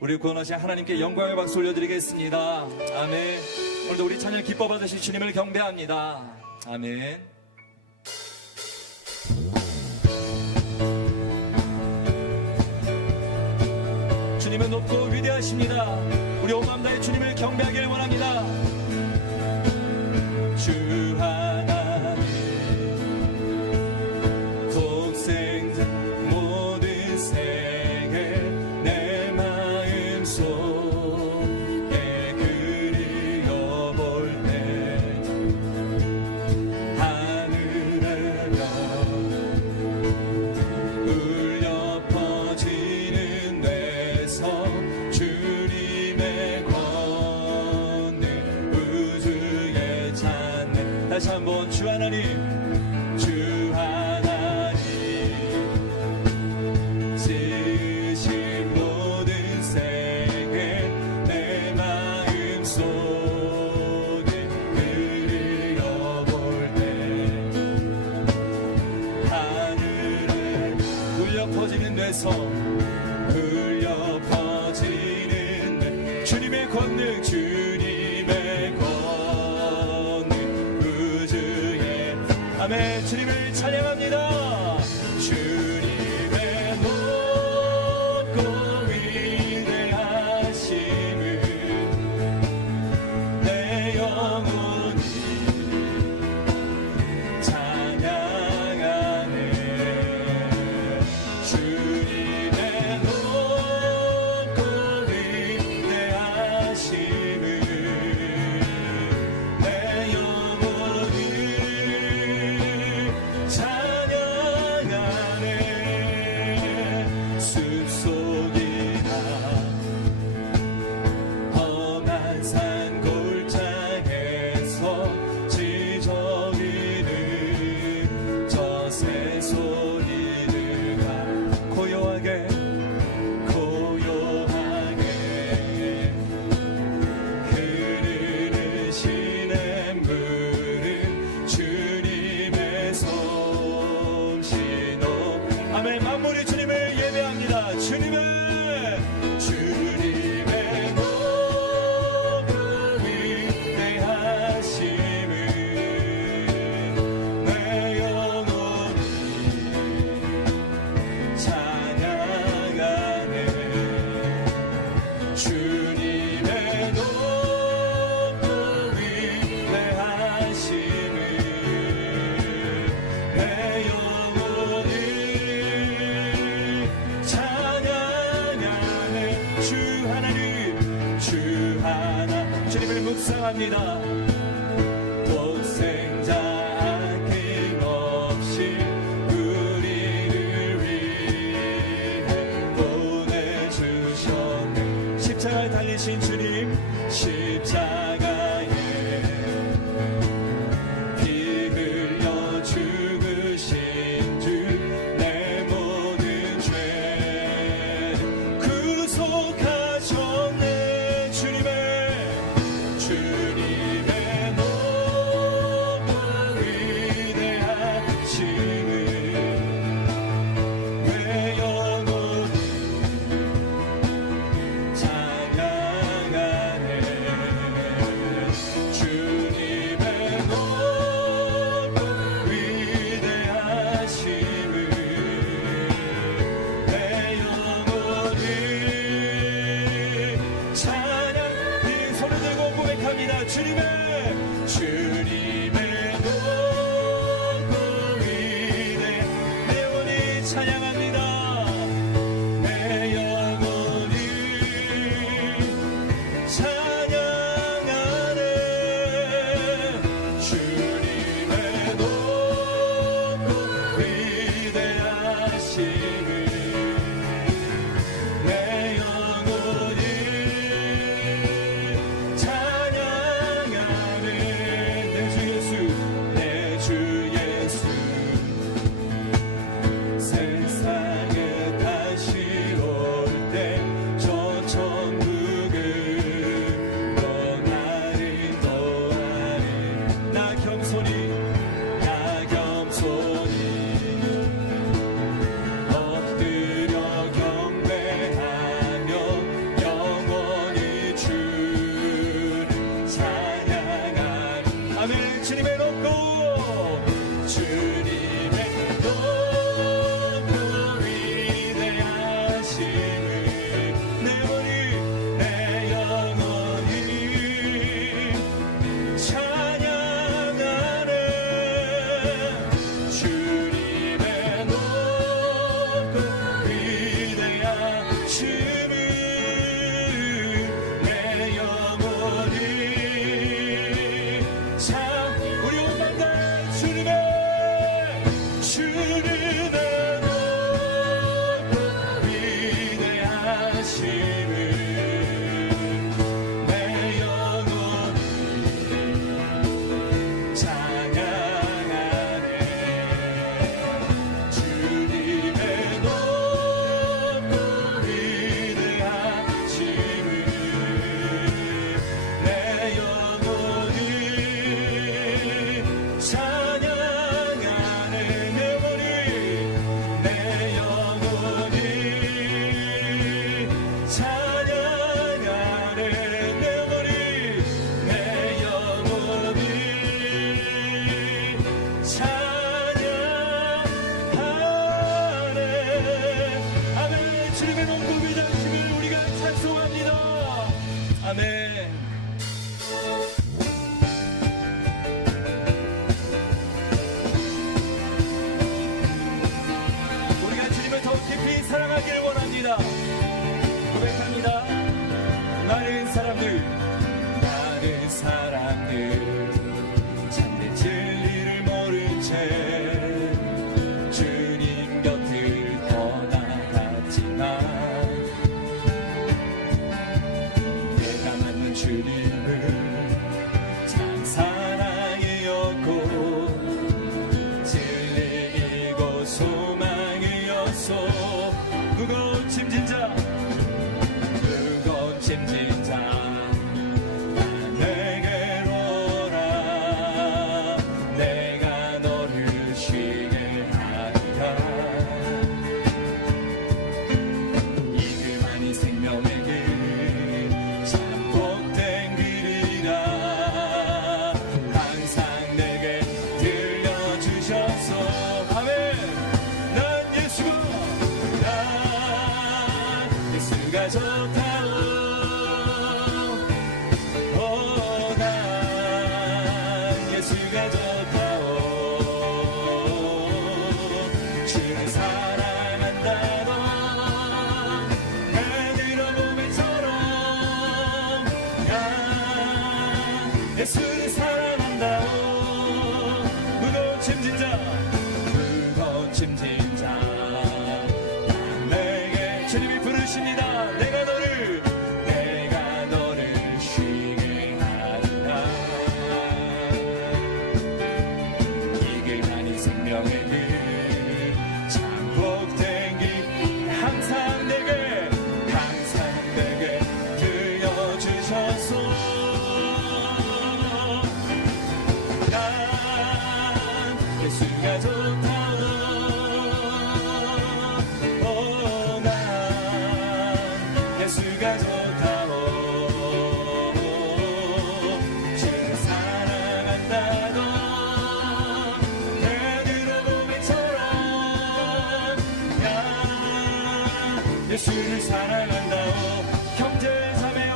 우리 구원하신 하나님께 영광의 박수 올려드리겠습니다. 아멘. 오늘도 우리 찬양 기뻐 받으실 주님을 경배합니다. 아멘. 주님은 높고 위대하십니다. 우리 온 마음 다해 주님을 경배하길 원합니다. 주 하나님 독생자 모든 생애 내 마음 속에 그리워볼 때 하늘의 별 울려 퍼지는 뇌서 주님의 권능 우주에 찾네. 다시 한번 주 하나님 주 하나님 지으신 모든 생애 내 마음 속에 그리워볼 때 하늘에 울려 퍼지는 뇌서 울려 퍼지는 뇌 주님의 권능 주님의 권능 우주에 아멘. 주님을 찬양합니다. 주님의 높고 위대하심을 내 영혼이 찬양하네. 주님의 높고 위대하심을 내 영혼이 찬양하네. 숲속이나 험한 산 골짜기에서 지저귀는 저 새소리들과 고요하게 흐르는 시냇물은 주님의 솜씨로 아멘. 만물이 주님을 예배합니다. 주님의 높고 위대하심을 내 영혼이 찬양하네. 주님의 높고 위대하심을 내 영혼이 찬양하네. 주 하나 주님을 묵상합니다. 독생자 아낌없이 우리를 위해 보내주셨네. 십자가에 달리신 주님 십자가에 피 흘려 죽으신 주 내 모든 죄 구속하셨네. 주님의 높고 위대하심을 내 영혼이 찬양하네. 주님을 참 사랑이었고 진리이고 소망이었소. 무거운 짐진 자 내게로 오라. 내가 너를 쉬게 하리라. 이 길만이 생명의 길 참 복된 길이라. 항상 내게 들려주셨소. 아멘. 난 예수가 좋다오. 난 예수가 좋다오. 주를 사랑한다던 해들어 봄에처럼 난 예수를 사랑한다오. 무거운 짐진 자 내게 주님이 부르십니다. 내가 너를 쉬게 하리라. 이 길만이 생명의 길 참 복된 길 항상 내게 들려주셔서 난 예수가 좋다오. 예수가 좋다오. 주를 사랑한다던 해들어 봄에처럼 야 예수를 사랑한다오. 형제자매여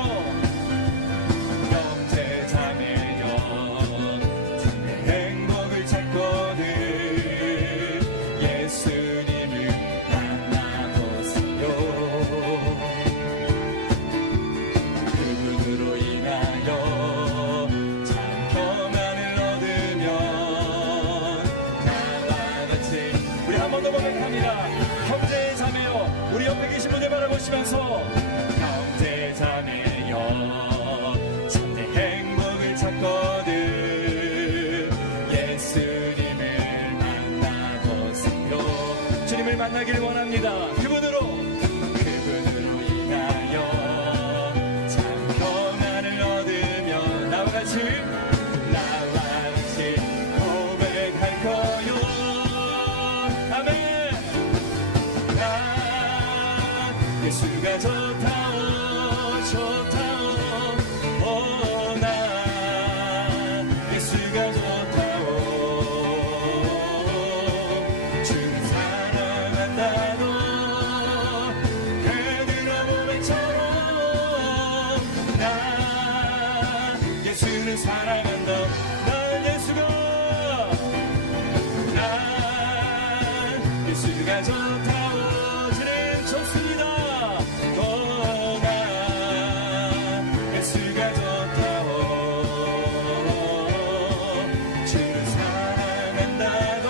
행복을 찾거든 예수님을 만나보세요. 그분으로 인하여 참 평안을 얻으면 나와 같이 우리 한 번 더 고백합니다. 형제자매여 우리 옆에 계신 분들 바라보시면서 형제자매여 참내 행복을 찾거든 예수님을 만나보세요. 주님을 만나길 원합니다. 그분으로 인하여 참 평안을 얻으며 나와 같이 고백할 거요. 아멘. 난 예수가 좋다오. 난 예수가 좋다오. 주를 사랑한다던 해들어 봄에처럼 난 예수를 사랑한다. 난 예수가 좋다오. 주님 좋습니다. 난 예수가 좋다오. 주를 사랑한다던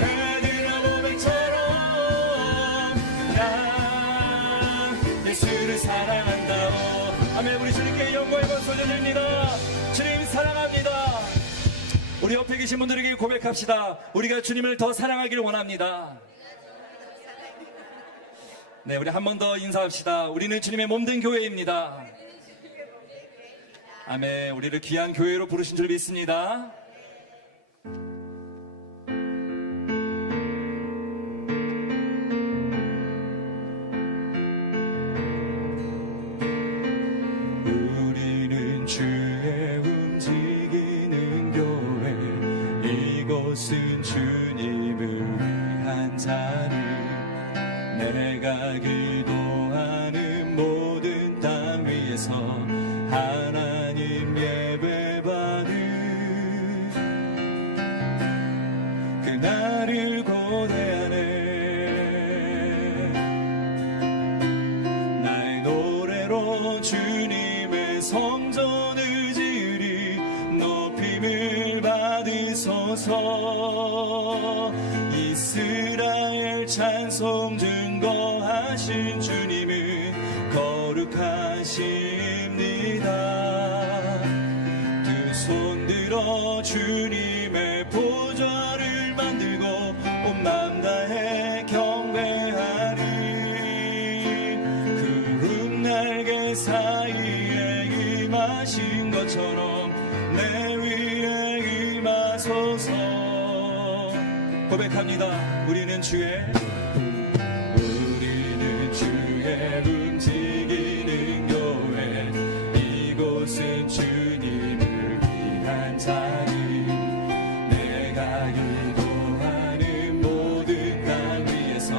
해들어 봄에처럼 난 예수를 사랑한다오. 아멘. 우리 주님께 영광의 박수 올려드립니다. 주님 사랑합니다. 우리 옆에 계신 분들에게 고백합시다. 우리가 주님을 더 사랑하기를 원합니다. 네, 우리 한 번 더 인사합시다. 우리는 주님의 몸된 교회입니다. 아멘. 우리를 귀한 교회로 부르신 줄 믿습니다. 우리는 주의 움직이는 교회. 이곳은 주님을 위한 자리. 내가 기도하는 모든 땅 위에서 하나님 예배받을 그날을 고대하네. 나의 노래로 주님의 성전을 지으리. 높임을 받으소서. 이스라엘 찬송 증거하신 주님은 거룩하십니다. 두 손 들어 주님의 보좌를 만들고 온 맘 다해 경배하리. 구름 날개 사이에 임하신 것처럼 내 위에 임하소서. 고백합니다. 우리는 주의 움직이는 교회, 이곳은 주님을 위한 자리. 내가 기도하는 모든 땅 위에서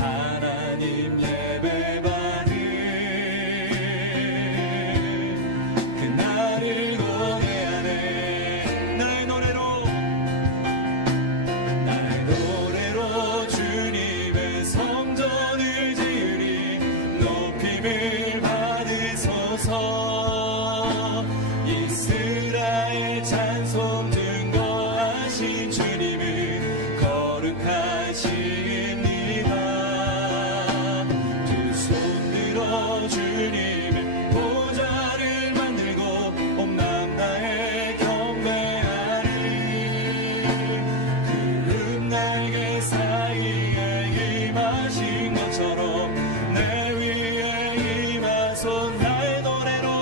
하나님 예배받는 그날을 고대하네. 나의 노래로 주님의 성전을 지으리. 높임을 받으소서. 이스라엘 찬송 증거하신 주님을 거룩하십니다. 두 손 들어 주님의 보좌를 만들고 온 맘 다해 경배하리. 구름 날개 사이에 임하신 것처럼 내 위에 임하소. 나의 노래로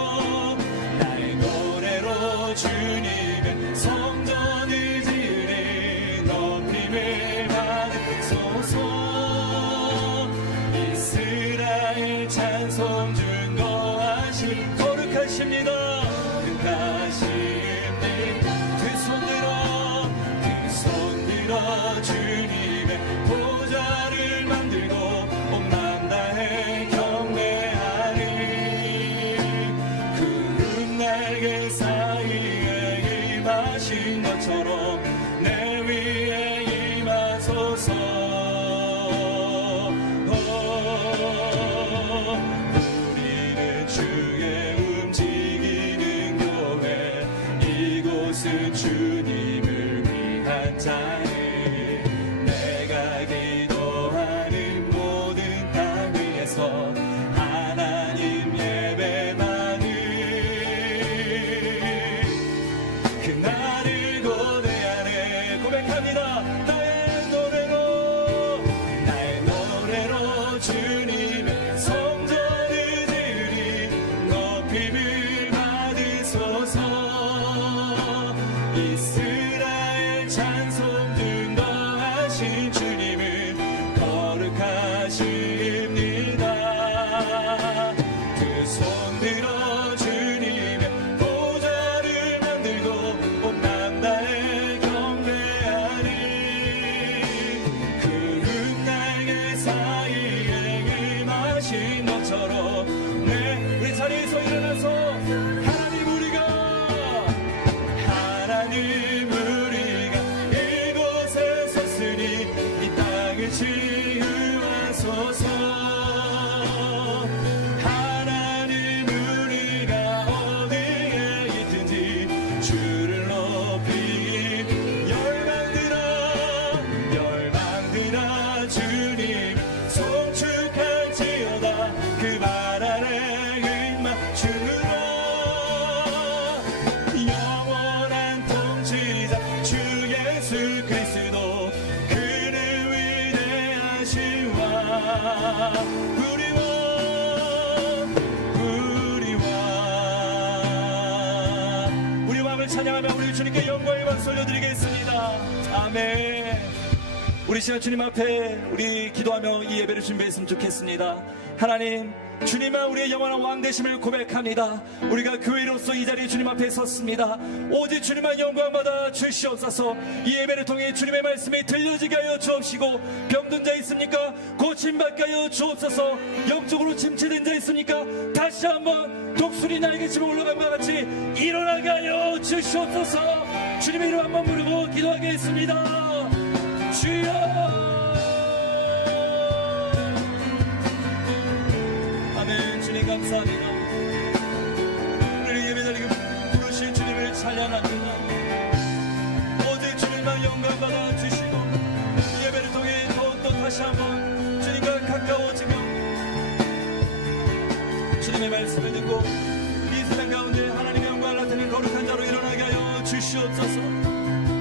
주님의 성전을 지으리. 높임을 받으소서. 이스라엘 찬송 증거하신 거룩하십니다. 두 손 들어 주님의 보좌를 만들고 온 맘 다해 경배하리. 구름 날개 사이에 임하신 것처럼 내 위에 임하소서. 우리는 주의 움직이는 교회, 이곳은 주님을 위한 자리. 내가 기도하는 모든 땅 위에서 하나님 예배만을 그날을 고대하네. 고백합니다. 나의 노래로 주님의 성전을 지으리. 높임을 받으소서. 이스라엘 찬송 증거하신 주님을 거룩하십니다. 두 손 들어 주님의 보좌를 만들고 온 맘 다해 경배하리. 구름 날개 사이에 임하신 것처럼 우리 자리에서 일어나서 하나님 우리가 이곳에 섰으니 이 땅을 치유하소서. 하나님 우리가 어디에 있든지 주를 높이 열방들아 주님 송축할지어다. 그 발 아래 맞추라. 영원한 통치자 주 예수 그리스도, 그는 위대하시와 우리 왕을 찬양하며 우리 주님께 영광의 박수 올려드리겠습니다. 아멘. 우리 시간 주님 앞에 우리 기도하며 이 예배를 준비했으면 좋겠습니다. 하나님, 주님은 우리의 영원한 왕 되심을 고백합니다. 우리가 교회로서 이 자리에 주님 앞에 섰습니다. 오직 주님만 영광 받아 주시옵소서. 이 예배를 통해 주님의 말씀이 들려지게 하여 주옵시고, 병든 자 있습니까? 고침받게 하여 주옵소서. 영적으로 침체된 자 있습니까? 다시 한번 독수리 날개치며 올라간 것 같이 일어나게 하여 주시옵소서. 주님의 이름 한번 부르고 기도하겠습니다. 주여. 주님 감사합니다. 우리를 예배드리고 부르신 주님을 찬양합니다. 오직 주님만 영광 받아 주시고, 이 예배를 통해 더욱더 다시 한번 주님과 가까워지며 주님의 말씀을 듣고 이 세상 가운데 하나님의 영광을 나타내는 거룩한 자로 일어나게 하여 주시옵소서.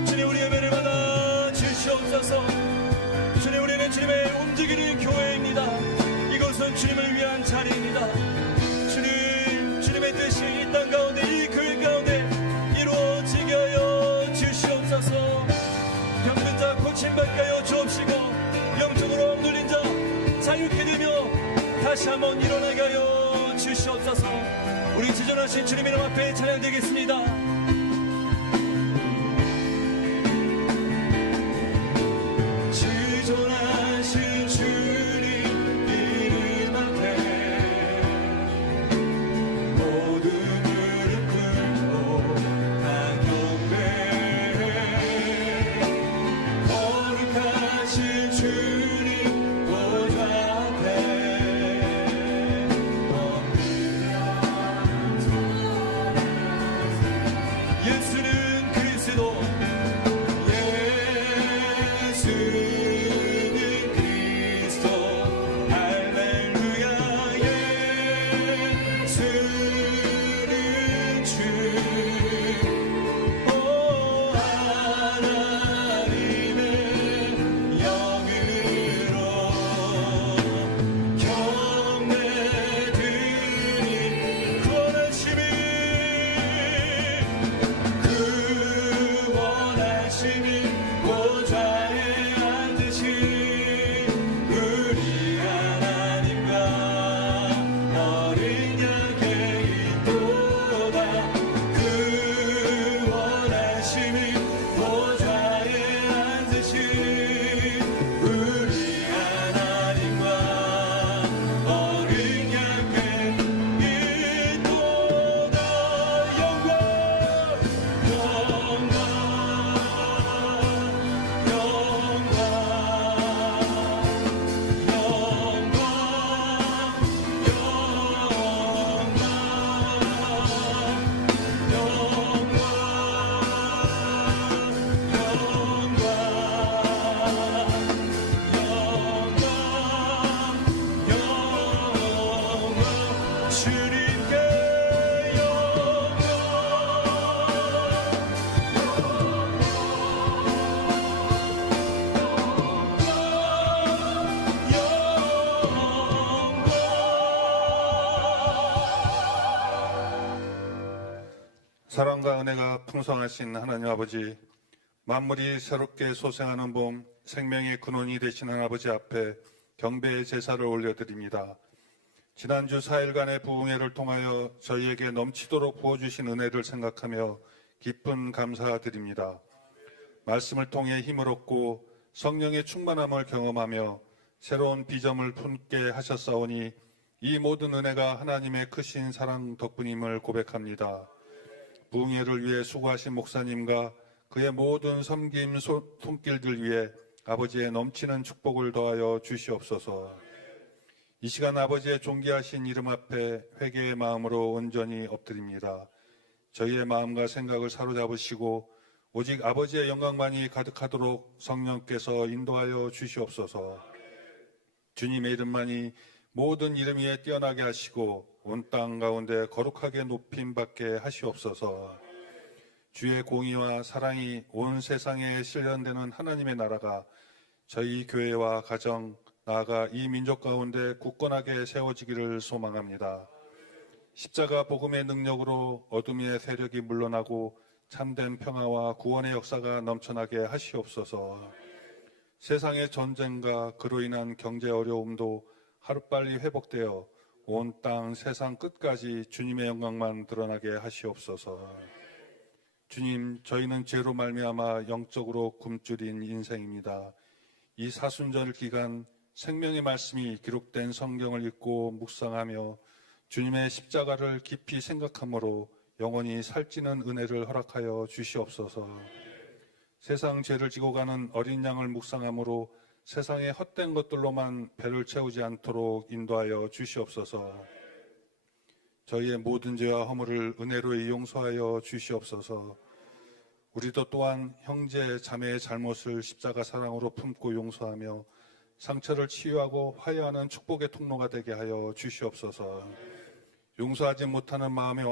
주님, 우리 예배를 받아 주시옵소서. 주님, 우리는 주님의 움직이는 교회입니다. 이곳은 주님을 위한 자리입니다. 주님, 주님의 뜻이 이 땅 가운데, 이 교회 가운데 이루어지게 하여 주시옵소서. 병든 자 고침받게 하여 주옵시고, 영적으로 억눌린 자 자유케 되며 다시 한번 일어나게 하여 주시옵소서. 우리 지존하신 주님 이름 앞에 찬양되겠습니다. 지존하신 주님 이름 앞에 모든 무릎 꿇고 다 경배해. 거룩하신 주님 보좌 앞에 예수는 그리스도, 예수는 그리스도, 할렐루야. 예수는 주, 오 하나님의 영으로 경배드리니 구원하심이 보좌에 앉으신 우리 하나님과 어린 양의 인도다. 구원하심이 보좌에 앉으신 우리 하나님과 어린 양의 인도다. 영광 주님께 사랑과 은혜가 풍성하신 하나님 아버지, 만물이 새롭게 소생하는 봄, 생명의 근원이 되시는 아버지 앞에 경배의 제사를 올려드립니다. 지난주 4일간의 부흥회를 통하여 저희에게 넘치도록 부어주신 은혜를 생각하며 깊은 감사드립니다. 말씀을 통해 힘을 얻고 성령의 충만함을 경험하며 새로운 비전을 품게 하셨사오니 이 모든 은혜가 하나님의 크신 사랑 덕분임을 고백합니다. 부흥회를 위해 수고하신 목사님과 그의 모든 섬김 손길들 위해 아버지의 넘치는 축복을 더하여 주시옵소서. 이 시간 아버지의 존귀하신 이름 앞에 회개의 마음으로 온전히 엎드립니다. 저희의 마음과 생각을 사로잡으시고 오직 아버지의 영광만이 가득하도록 성령께서 인도하여 주시옵소서. 주님의 이름만이 모든 이름 위에 뛰어나게 하시고 온 땅 가운데 거룩하게 높임받게 하시옵소서. 주의 공의와 사랑이 온 세상에 실현되는 하나님의 나라가 저희 교회와 가정, 나아가 이 민족 가운데 굳건하게 세워지기를 소망합니다. 십자가 복음의 능력으로 어둠의 세력이 물러나고 참된 평화와 구원의 역사가 넘쳐나게 하시옵소서. 세상의 전쟁과 그로 인한 경제 어려움도 하루빨리 회복되어 온 땅 세상 끝까지 주님의 영광만 드러나게 하시옵소서. 주님, 저희는 죄로 말미암아 영적으로 굶주린 인생입니다. 이 사순절 기간 생명의 말씀이 기록된 성경을 읽고 묵상하며 주님의 십자가를 깊이 생각함으로 영원히 살찌는 은혜를 허락하여 주시옵소서. 세상 죄를 지고 가는 어린 양을 묵상함으로 세상의 헛된 것들로만 배를 채우지 않도록 인도하여 주시옵소서. 저희의 모든 죄와 허물을 은혜로 용서하여 주시옵소서. 우리도 또한 형제, 자매의 잘못을 십자가 사랑으로 품고 용서하며 상처를 치유하고 화해하는 축복의 통로가 되게 하여 주시옵소서. 용서하지 못하는 마음의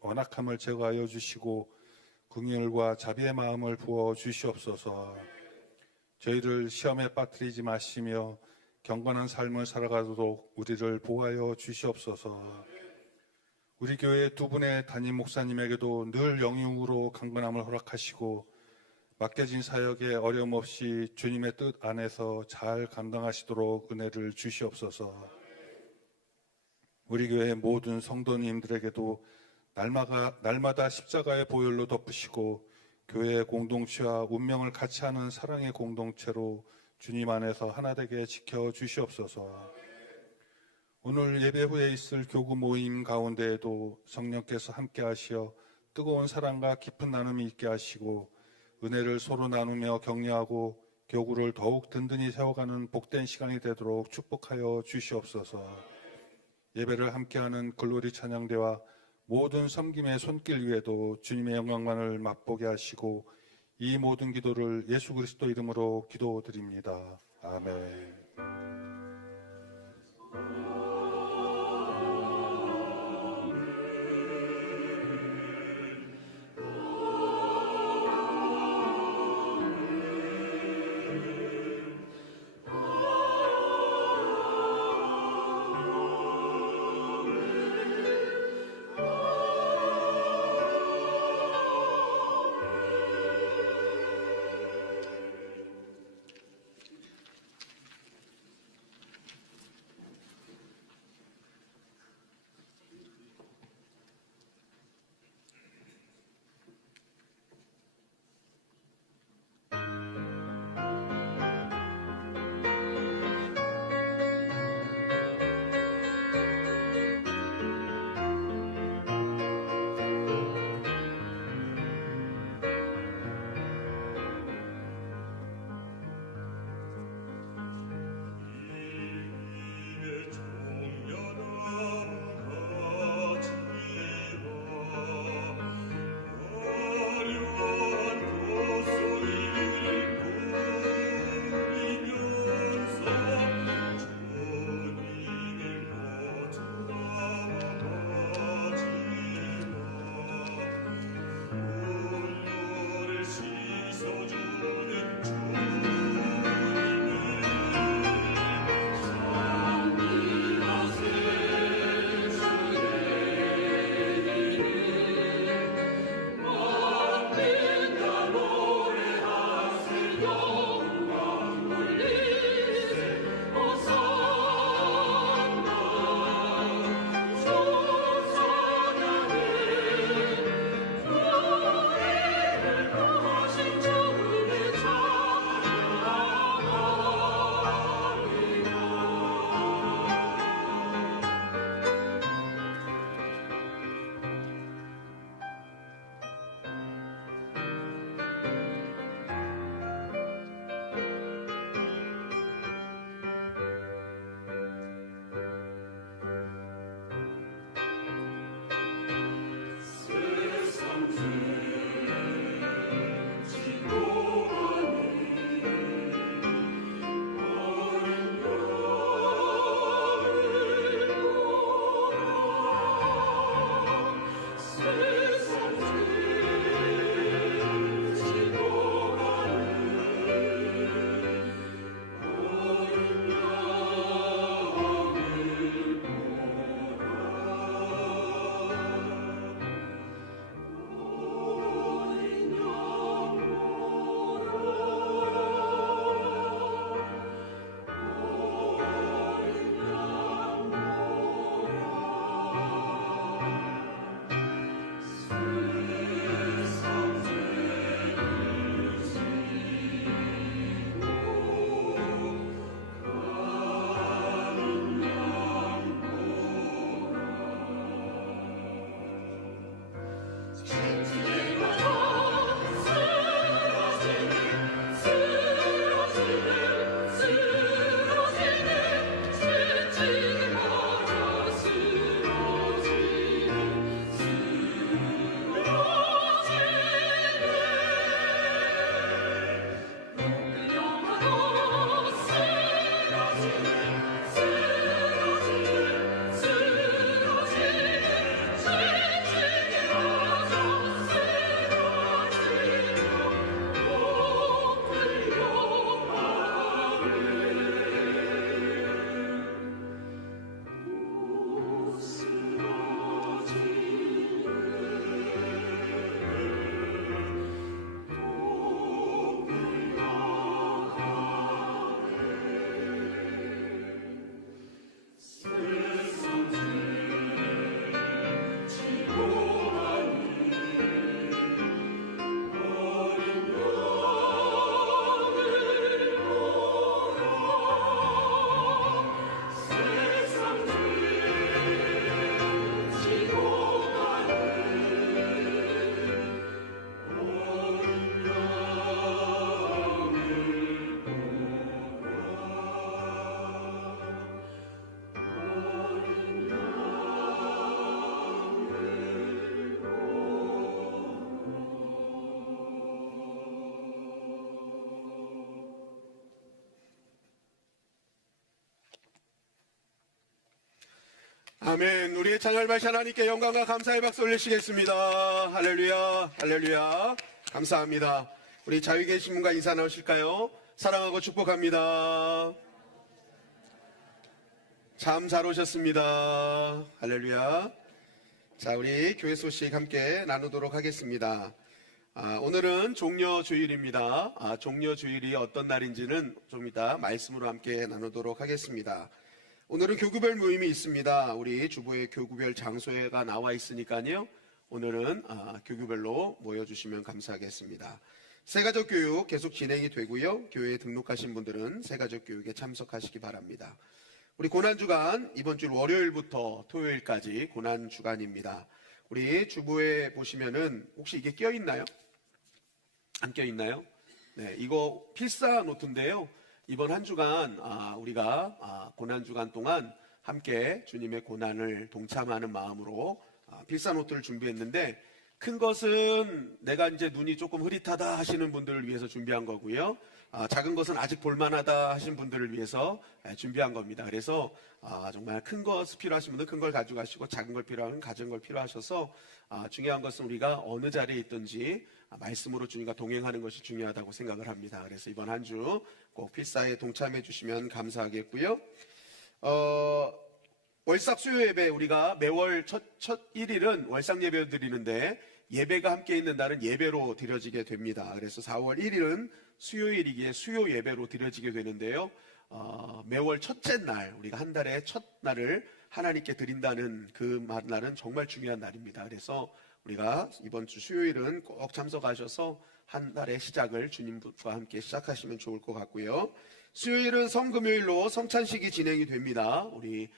완악함을 제거하여 주시고 긍휼과 자비의 마음을 부어 주시옵소서. 저희를 시험에 빠뜨리지 마시며 경건한 삶을 살아가도록 우리를 보호하여 주시옵소서. 우리 교회 두 분의 담임 목사님에게도 늘 영육으로 강건함을 허락하시고 맡겨진 사역에 어려움 없이 주님의 뜻 안에서 잘 감당하시도록 은혜를 주시옵소서. 우리 교회 모든 성도님들에게도 날마다 십자가의 보혈로 덮으시고 교회의 공동체와 운명을 같이 하는 사랑의 공동체로 주님 안에서 하나 되게 지켜 주시옵소서. 오늘 예배 후에 있을 교구 모임 가운데에도 성령께서 함께 하시어 뜨거운 사랑과 깊은 나눔이 있게 하시고 은혜를 서로 나누며 격려하고 교구를 더욱 든든히 세워가는 복된 시간이 되도록 축복하여 주시옵소서. 예배를 함께하는 글로리 찬양대와 모든 섬김의 손길 위에도 주님의 영광만을 맛보게 하시고 이 모든 기도를 예수 그리스도 이름으로 기도드립니다. 아멘. 아멘. 우리의 찬양하신 하나님께 영광과 감사의 박수 올리시겠습니다. 할렐루야, 할렐루야. 감사합니다. 우리 자유 계신 분과 인사 나오실까요? 사랑하고 축복합니다. 참 잘 오셨습니다. 할렐루야. 자, 우리 교회 소식 함께 나누도록 하겠습니다. 오늘은 종려주일입니다. 종려주일이 어떤 날인지는 좀 이따 말씀으로 함께 나누도록 하겠습니다. 오늘은 교구별 모임이 있습니다. 우리 주보의 교구별 장소가 나와 있으니까요. 오늘은 교구별로 모여주시면 감사하겠습니다. 새가족 교육 계속 진행이 되고요. 교회에 등록하신 분들은 새가족 교육에 참석하시기 바랍니다. 우리 고난주간 이번 주 월요일부터 토요일까지 고난주간입니다. 우리 주보에 보시면은 혹시 이게 껴있나요? 안 껴있나요? 네, 이거 필사 노트인데요. 이번 한 주간 우리가 고난주간 동안 함께 주님의 고난을 동참하는 마음으로 필사 노트를 준비했는데, 큰 것은 내가 이제 눈이 조금 흐릿하다 하시는 분들을 위해서 준비한 거고요. 작은 것은 아직 볼만하다 하신 분들을 위해서 준비한 겁니다. 그래서 정말 큰 것 필요하신 분들은 큰 걸 가져가시고, 작은 걸 필요하면 작은 걸 필요하셔서 중요한 것은 우리가 어느 자리에 있든지 말씀으로 주님과 동행하는 것이 중요하다고 생각을 합니다. 그래서 이번 한 주 꼭 필사에 동참해 주시면 감사하겠고요. 월삭 수요 예배, 우리가 매월 첫 1일은 월삭 예배 드리는데, 예배가 함께 있는 날은 예배로 드려지게 됩니다. 그래서 4월 1일은 수요일이기에 수요 예배로 드려지게 되는데요. 매월 첫째 날, 우리가 한 달의 첫 날을 하나님께 드린다는 그 날은 정말 중요한 날입니다. 그래서 우리가 이번 주 수요일은 꼭 참석하셔서 한 달의 시작을 주님과 함께 시작하시면 좋을 것 같고요. 수요일은 성금요일로 성찬식이 진행이 됩니다. 우리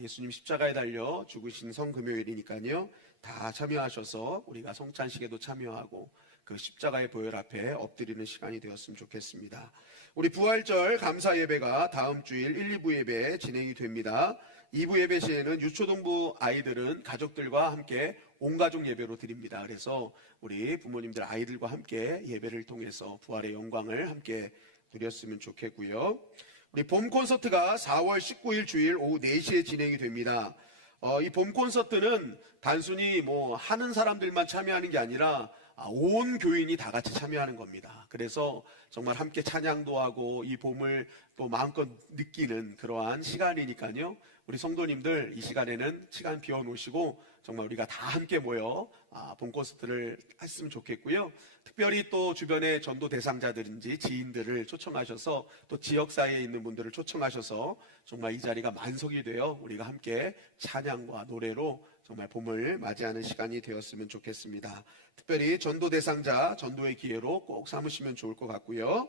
예수님 십자가에 달려 죽으신 성금요일이니까요. 다 참여하셔서 우리가 성찬식에도 참여하고 그 십자가의 보혈 앞에 엎드리는 시간이 되었으면 좋겠습니다. 우리 부활절 감사 예배가 다음 주일 1, 2부 예배 진행이 됩니다. 2부 예배 시에는 유초동부 아이들은 가족들과 함께 온가족 예배로 드립니다. 그래서 우리 부모님들 아이들과 함께 예배를 통해서 부활의 영광을 함께 누렸으면 좋겠고요. 우리 봄 콘서트가 4월 19일 주일 오후 4시에 진행이 됩니다. 이 봄 콘서트는 단순히 하는 사람들만 참여하는 게 아니라 온 교인이 다 같이 참여하는 겁니다. 그래서 정말 함께 찬양도 하고 이 봄을 또 마음껏 느끼는 그러한 시간이니까요. 우리 성도님들 이 시간에는 시간 비워놓으시고 정말 우리가 다 함께 모여 봄 콘서트를 했으면 좋겠고요. 특별히 또 주변의 전도 대상자들인지 지인들을 초청하셔서, 또 지역사회에 있는 분들을 초청하셔서 정말 이 자리가 만석이 되어 우리가 함께 찬양과 노래로 정말 봄을 맞이하는 시간이 되었으면 좋겠습니다. 특별히 전도 대상자 전도의 기회로 꼭 삼으시면 좋을 것 같고요.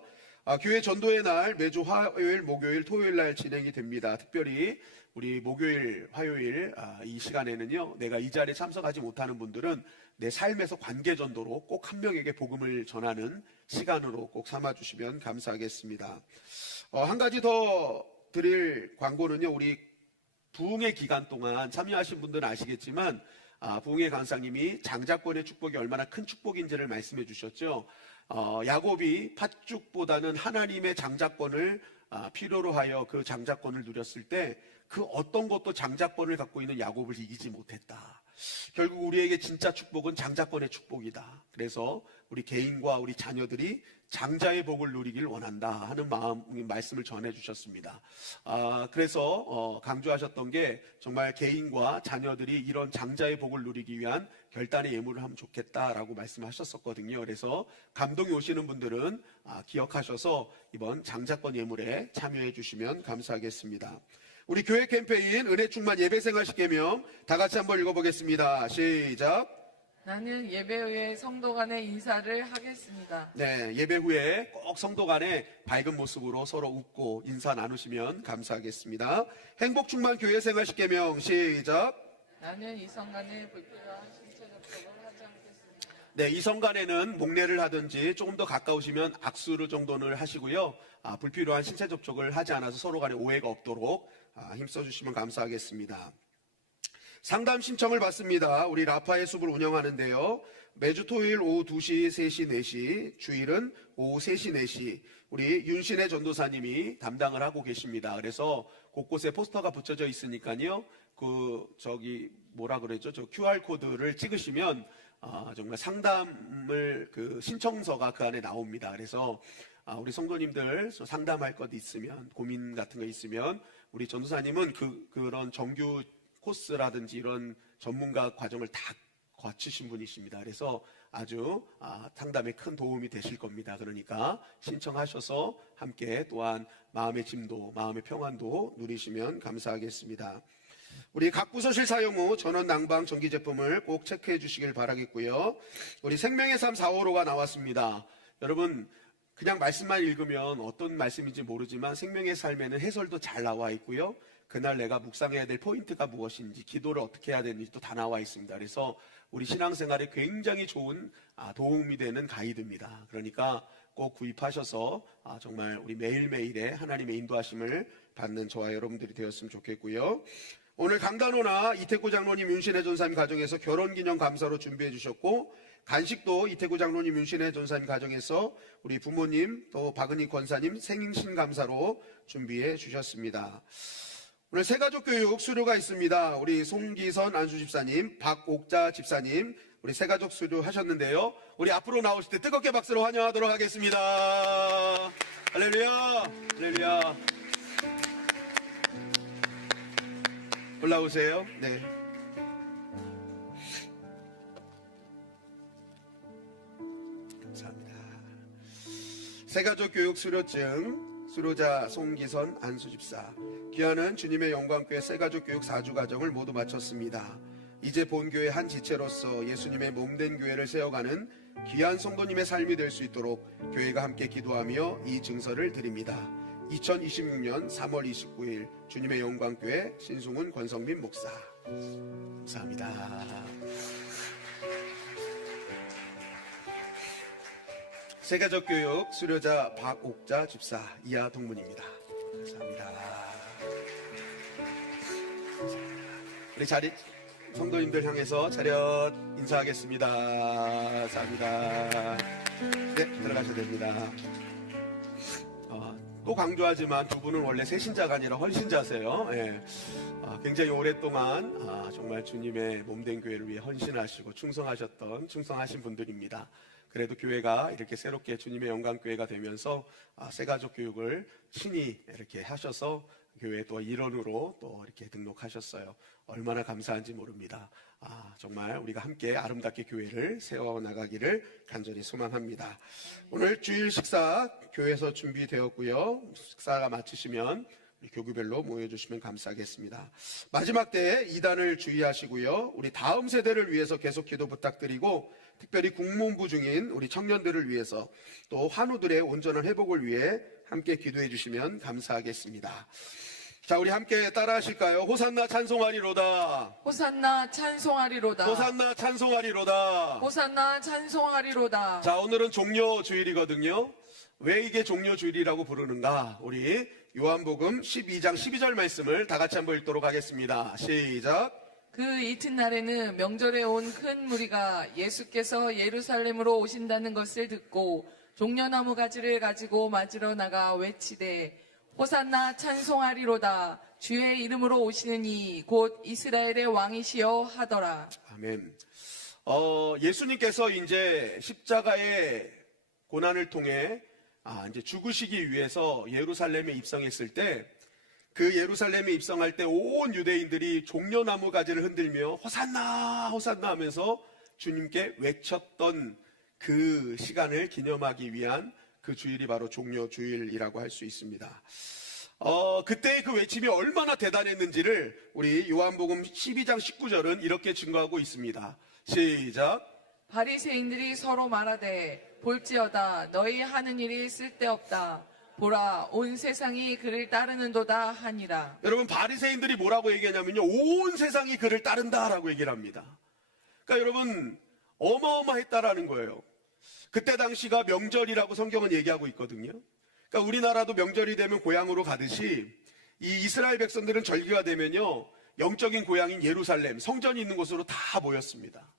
교회 전도의 날 매주 화요일, 목요일, 토요일 날 진행이 됩니다. 특별히 우리 목요일, 화요일 이 시간에는요, 내가 이 자리에 참석하지 못하는 분들은 내 삶에서 관계 전도로 꼭 한 명에게 복음을 전하는 시간으로 꼭 삼아주시면 감사하겠습니다. 한 가지 더 드릴 광고는요, 우리 부흥의 기간 동안 참여하신 분들은 아시겠지만 부흥의 강사님이 장자권의 축복이 얼마나 큰 축복인지를 말씀해 주셨죠. 야곱이 팥죽보다는 하나님의 장자권을 필요로 하여 그 장자권을 누렸을 때 그 어떤 것도 장자권을 갖고 있는 야곱을 이기지 못했다. 결국 우리에게 진짜 축복은 장자권의 축복이다. 그래서 우리 개인과 우리 자녀들이 장자의 복을 누리길 원한다 하는 말씀을 전해주셨습니다. 그래서 강조하셨던 게 정말 개인과 자녀들이 이런 장자의 복을 누리기 위한 결단의 예물을 하면 좋겠다라고 말씀하셨었거든요. 그래서 감동이 오시는 분들은 기억하셔서 이번 장자권 예물에 참여해 주시면 감사하겠습니다. 우리 교회 캠페인 은혜 충만 예배생활식계명 다 같이 한번 읽어보겠습니다. 시작. 나는 예배 후에 성도 간의 인사를 하겠습니다. 네, 예배 후에 꼭 성도 간에 밝은 모습으로 서로 웃고 인사 나누시면 감사하겠습니다. 행복 충만 교회 생활식계명 시작. 나는 이성 간에 불필요한 신체 접촉을 하지 않겠습니다. 네, 이성 간에는 목례를 하든지 조금 더 가까우시면 악수를 정도는 하시고요. 불필요한 신체 접촉을 하지 않아서 서로 간에 오해가 없도록 힘써주시면 감사하겠습니다. 상담 신청을 받습니다. 우리 라파의 숲을 운영하는데요. 매주 토요일 오후 2시, 3시, 4시, 주일은 오후 3시, 4시 우리 윤신혜 전도사님이 담당을 하고 계십니다. 그래서 곳곳에 포스터가 붙여져 있으니까요. 뭐라 그랬죠? 저 QR코드를 찍으시면 정말 상담을 신청서가 그 안에 나옵니다. 그래서 우리 성도님들 상담할 것 있으면, 고민 같은 거 있으면 우리 전도사님은 그런 정규 코스라든지 이런 전문가 과정을 다 거치신 분이십니다. 그래서 아주 상담에 큰 도움이 되실 겁니다. 그러니까 신청하셔서 함께 또한 마음의 짐도, 마음의 평안도 누리시면 감사하겠습니다. 우리 각 부서실 사용 후 전원 난방 전기 제품을 꼭 체크해 주시길 바라겠고요. 우리 생명의 삶 4호로가 나왔습니다. 여러분 그냥 말씀만 읽으면 어떤 말씀인지 모르지만 생명의 삶에는 해설도 잘 나와 있고요. 그날 내가 묵상해야 될 포인트가 무엇인지, 기도를 어떻게 해야 되는지도 다 나와 있습니다. 그래서 우리 신앙생활에 굉장히 좋은 도움이 되는 가이드입니다. 그러니까 꼭 구입하셔서 정말 우리 매일매일의 하나님의 인도하심을 받는 저와 여러분들이 되었으면 좋겠고요. 오늘 강단호나 이태구 장로님, 윤신혜 전사님 가정에서 결혼기념 감사로 준비해 주셨고, 간식도 이태구 장로님, 윤신혜 전사님 가정에서 우리 부모님 또 박은희 권사님 생신 감사로 준비해 주셨습니다. 오늘 새가족 교육 수료가 있습니다. 우리 송기선 안수집사님, 박옥자 집사님, 우리 새가족 수료 하셨는데요. 우리 앞으로 나오실 때 뜨겁게 박수로 환영하도록 하겠습니다. 할렐루야, 할렐루야. 올라오세요. 네. 감사합니다. 새가족 교육 수료증, 수료자 송기선 안수집사. 귀하는 주님의 영광교회 새가족 교육 4주 과정을 모두 마쳤습니다. 이제 본교회 한 지체로서 예수님의 몸된 교회를 세워가는 귀한 성도님의 삶이 될 수 있도록 교회가 함께 기도하며 이 증서를 드립니다. 2026년 3월 29일 주님의 영광교회 신승훈 권성민 목사. 감사합니다. 세계적 교육 수료자 박옥자 집사 이하 동문입니다. 감사합니다. 우리 자리 성도님들 향해서 차렷 인사하겠습니다. 감사합니다. 네, 들어가셔도 됩니다. 또 강조하지만 두 분은 원래 새신자가 아니라 헌신자세요. 예. 굉장히 오랫동안 정말 주님의 몸된 교회를 위해 헌신하시고 충성하신 분들입니다. 그래도 교회가 이렇게 새롭게 주님의 영광교회가 되면서 새가족 교육을 친히 이렇게 하셔서 교회 또 일원으로 또 이렇게 등록하셨어요. 얼마나 감사한지 모릅니다. 정말 우리가 함께 아름답게 교회를 세워나가기를 간절히 소망합니다. 오늘 주일 식사 교회에서 준비되었고요. 식사가 마치시면 교구별로 모여주시면 감사하겠습니다. 마지막 때에 이단을 주의하시고요. 우리 다음 세대를 위해서 계속 기도 부탁드리고, 특별히 국문부 중인 우리 청년들을 위해서 또 환우들의 온전한 회복을 위해 함께 기도해 주시면 감사하겠습니다. 자, 우리 함께 따라 하실까요? 호산나 찬송하리로다. 호산나 찬송하리로다. 호산나 찬송하리로다. 호산나 찬송하리로다. 자, 오늘은 종려 주일이거든요. 왜 이게 종려 주일이라고 부르는가? 우리 요한복음 12장 12절 말씀을 다 같이 한번 읽도록 하겠습니다. 시작. 그 이튿날에는 명절에 온 큰 무리가 예수께서 예루살렘으로 오신다는 것을 듣고 종려나무 가지를 가지고 맞으러 나가 외치되 호산나 찬송하리로다. 주의 이름으로 오시는 이 곧 이스라엘의 왕이시여 하더라. 아멘. 예수님께서 이제 십자가의 고난을 통해 이제 죽으시기 위해서 예루살렘에 입성했을 때, 그 예루살렘에 입성할 때 온 유대인들이 종려나무 가지를 흔들며 호산나 호산나 하면서 주님께 외쳤던 그 시간을 기념하기 위한 그 주일이 바로 종려 주일이라고 할 수 있습니다. 그때 그 외침이 얼마나 대단했는지를 우리 요한복음 12장 19절은 이렇게 증거하고 있습니다. 시작. 바리새인들이 서로 말하되 볼지어다 너희 하는 일이 쓸데없다. 보라 온 세상이 그를 따르는도다 하니라. 여러분, 바리새인들이 뭐라고 얘기하냐면요, 온 세상이 그를 따른다라고 얘기를 합니다. 그러니까 여러분, 어마어마했다라는 거예요. 그때 당시가 명절이라고 성경은 얘기하고 있거든요. 그러니까 우리나라도 명절이 되면 고향으로 가듯이 이 이스라엘 백성들은 절기가 되면요, 영적인 고향인 예루살렘, 성전이 있는 곳으로 다 모였습니다.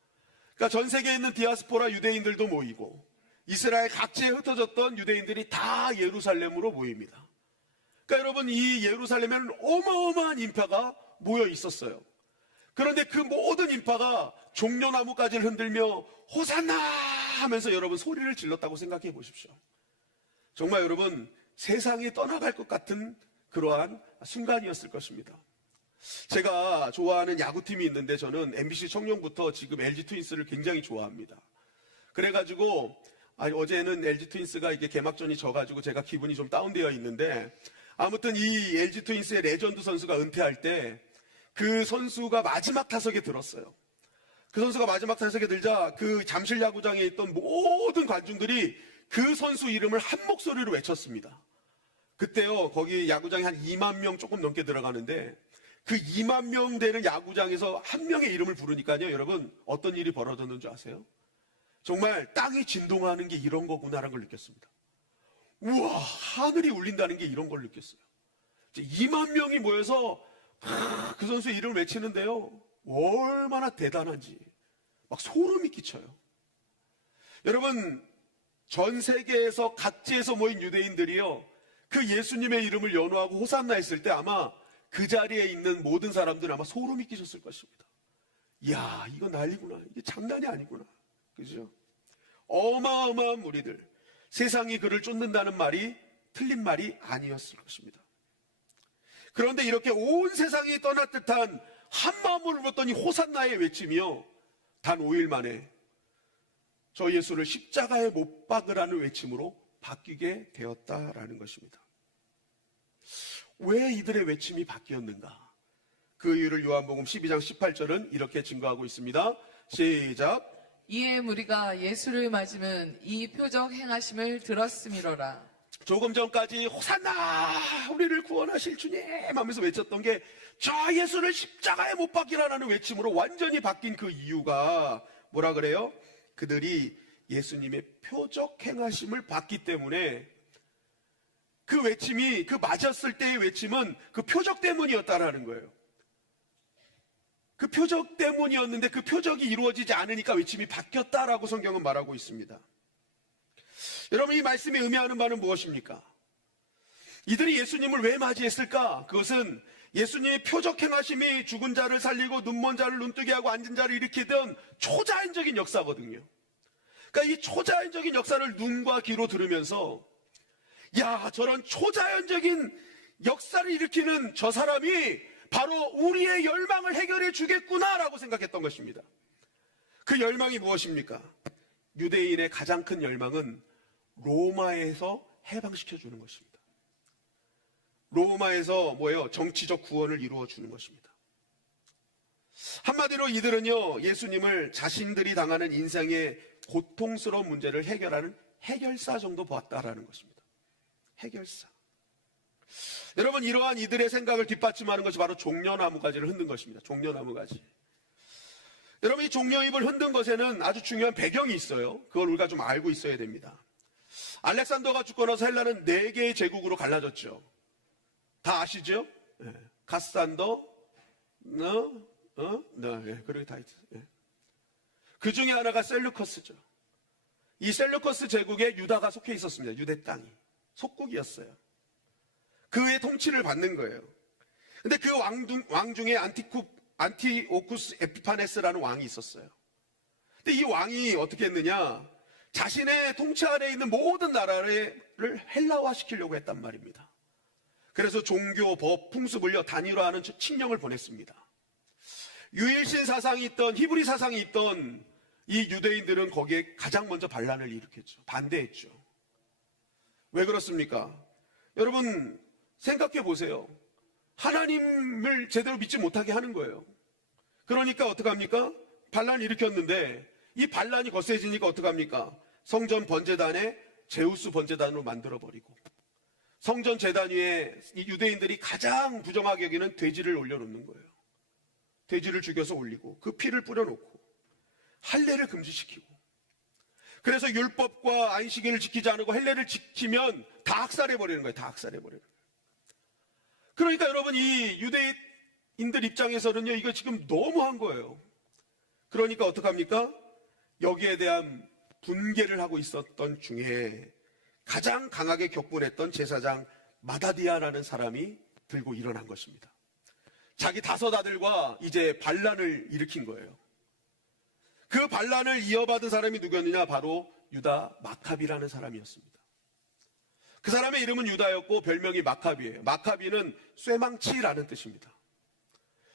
그러니까 전 세계에 있는 디아스포라 유대인들도 모이고 이스라엘 각지에 흩어졌던 유대인들이 다 예루살렘으로 모입니다. 그러니까 여러분, 이 예루살렘에는 어마어마한 인파가 모여 있었어요. 그런데 그 모든 인파가 종려나무까지를 흔들며 호산나 하면서 여러분 소리를 질렀다고 생각해 보십시오. 정말 여러분, 세상이 떠나갈 것 같은 그러한 순간이었을 것입니다. 제가 좋아하는 야구팀이 있는데 저는 MBC 청룡부터 지금 LG 트윈스를 굉장히 좋아합니다. 그래가지고 어제는 LG 트윈스가 이게 개막전이 져가지고 제가 기분이 좀 다운되어 있는데, 아무튼 이 LG 트윈스의 레전드 선수가 은퇴할 때 그 선수가 마지막 타석에 들었어요. 그 선수가 마지막 타석에 들자 그 잠실 야구장에 있던 모든 관중들이 그 선수 이름을 한 목소리로 외쳤습니다. 그때요, 거기 야구장이 한 2만 명 조금 넘게 들어가는데 그 2만 명 되는 야구장에서 한 명의 이름을 부르니까요, 여러분 어떤 일이 벌어졌는 줄 아세요? 정말 땅이 진동하는 게 이런 거구나라는 걸 느꼈습니다. 우와, 하늘이 울린다는 게 이런 걸 느꼈어요. 2만 명이 모여서 그 선수의 이름을 외치는데요, 얼마나 대단한지 막 소름이 끼쳐요. 여러분, 전 세계에서 각지에서 모인 유대인들이요, 그 예수님의 이름을 연호하고 호산나 했을 때 아마 그 자리에 있는 모든 사람들은 아마 소름이 끼쳤을 것입니다. 이야, 이거 난리구나. 이게 장난이 아니구나. 그죠? 어마어마한 무리들. 세상이 그를 쫓는다는 말이 틀린 말이 아니었을 것입니다. 그런데 이렇게 온 세상이 떠날 듯한 한 마음으로 불렀더니 호산나의 외침이요, 단 5일 만에 저 예수를 십자가에 못 박으라는 외침으로 바뀌게 되었다라는 것입니다. 왜 이들의 외침이 바뀌었는가? 그 이유를 요한복음 12장 18절은 이렇게 증거하고 있습니다. 시작. 이에 무리가 예수를 맞으면 이 표적 행하심을 들었음이로라. 조금 전까지 호산나 우리를 구원하실 주님 하면서 외쳤던 게 저 예수를 십자가에 못 박이라는 외침으로 완전히 바뀐 그 이유가 뭐라 그래요? 그들이 예수님의 표적 행하심을 봤기 때문에 그 외침이, 그 맞았을 때의 외침은 그 표적 때문이었다라는 거예요. 그 표적 때문이었는데 그 표적이 이루어지지 않으니까 외침이 바뀌었다라고 성경은 말하고 있습니다. 여러분, 이 말씀이 의미하는 바는 무엇입니까? 이들이 예수님을 왜 맞이했을까? 그것은 예수님의 표적 행하심이 죽은 자를 살리고 눈먼 자를 눈뜨게 하고 앉은 자를 일으키던 초자연적인 역사거든요. 그러니까 이 초자연적인 역사를 눈과 귀로 들으면서, 야, 저런 초자연적인 역사를 일으키는 저 사람이 바로 우리의 열망을 해결해 주겠구나라고 생각했던 것입니다. 그 열망이 무엇입니까? 유대인의 가장 큰 열망은 로마에서 해방시켜 주는 것입니다. 로마에서 뭐예요? 정치적 구원을 이루어 주는 것입니다. 한마디로 이들은요, 예수님을 자신들이 당하는 인생의 고통스러운 문제를 해결하는 해결사 정도 보았다라는 것입니다. 해결사. 여러분, 이러한 이들의 생각을 뒷받침하는 것이 바로 종려나무 가지를 흔든 것입니다. 종려나무 가지. 여러분, 이 종려잎을 흔든 것에는 아주 중요한 배경이 있어요. 그걸 우리가 좀 알고 있어야 됩니다. 알렉산더가 죽고 나서 헬라는 4개의 제국으로 갈라졌죠. 다 아시죠? 네. 가스산더, 그렇게 다 있어요. 네. 그 중에 하나가 셀루커스죠. 이 셀루커스 제국에 유다가 속해 있었습니다. 유대 땅이. 속국이었어요. 그의 통치를 받는 거예요. 근데 그 왕 중에 안티오쿠스 에피파네스라는 왕이 있었어요. 근데 이 왕이 어떻게 했느냐? 자신의 통치 아래에 있는 모든 나라를 헬라화시키려고 했단 말입니다. 그래서 종교, 법, 풍습을요 단일화하는 칙령을 보냈습니다. 유일신 사상이 있던, 히브리 사상이 있던 이 유대인들은 거기에 가장 먼저 반란을 일으켰죠. 반대했죠. 왜 그렇습니까? 여러분, 생각해 보세요. 하나님을 제대로 믿지 못하게 하는 거예요. 그러니까 어떡합니까? 반란을 일으켰는데 이 반란이 거세지니까 어떡합니까? 성전 번제단에 제우스 번제단으로 만들어버리고, 성전 제단 위에 이 유대인들이 가장 부정하게 여기는 돼지를 올려놓는 거예요. 돼지를 죽여서 올리고 그 피를 뿌려놓고 할례를 금지시키고, 그래서 율법과 안식일을 지키지 않고 할례를 지키면 다 학살해버리는 거예요. 다 학살해버리는 거예요. 그러니까 여러분, 이 유대 인들 입장에서는요, 이거 지금 너무한 거예요. 그러니까 어떡합니까? 여기에 대한 분개를 하고 있었던 중에 가장 강하게 격분했던 제사장 마다디아라는 사람이 들고 일어난 것입니다. 자기 5 아들과 이제 반란을 일으킨 거예요. 그 반란을 이어받은 사람이 누구였느냐? 바로 유다 마카비라는 사람이었습니다. 그 사람의 이름은 유다였고 별명이 마카비예요. 마카비는 쇠망치라는 뜻입니다.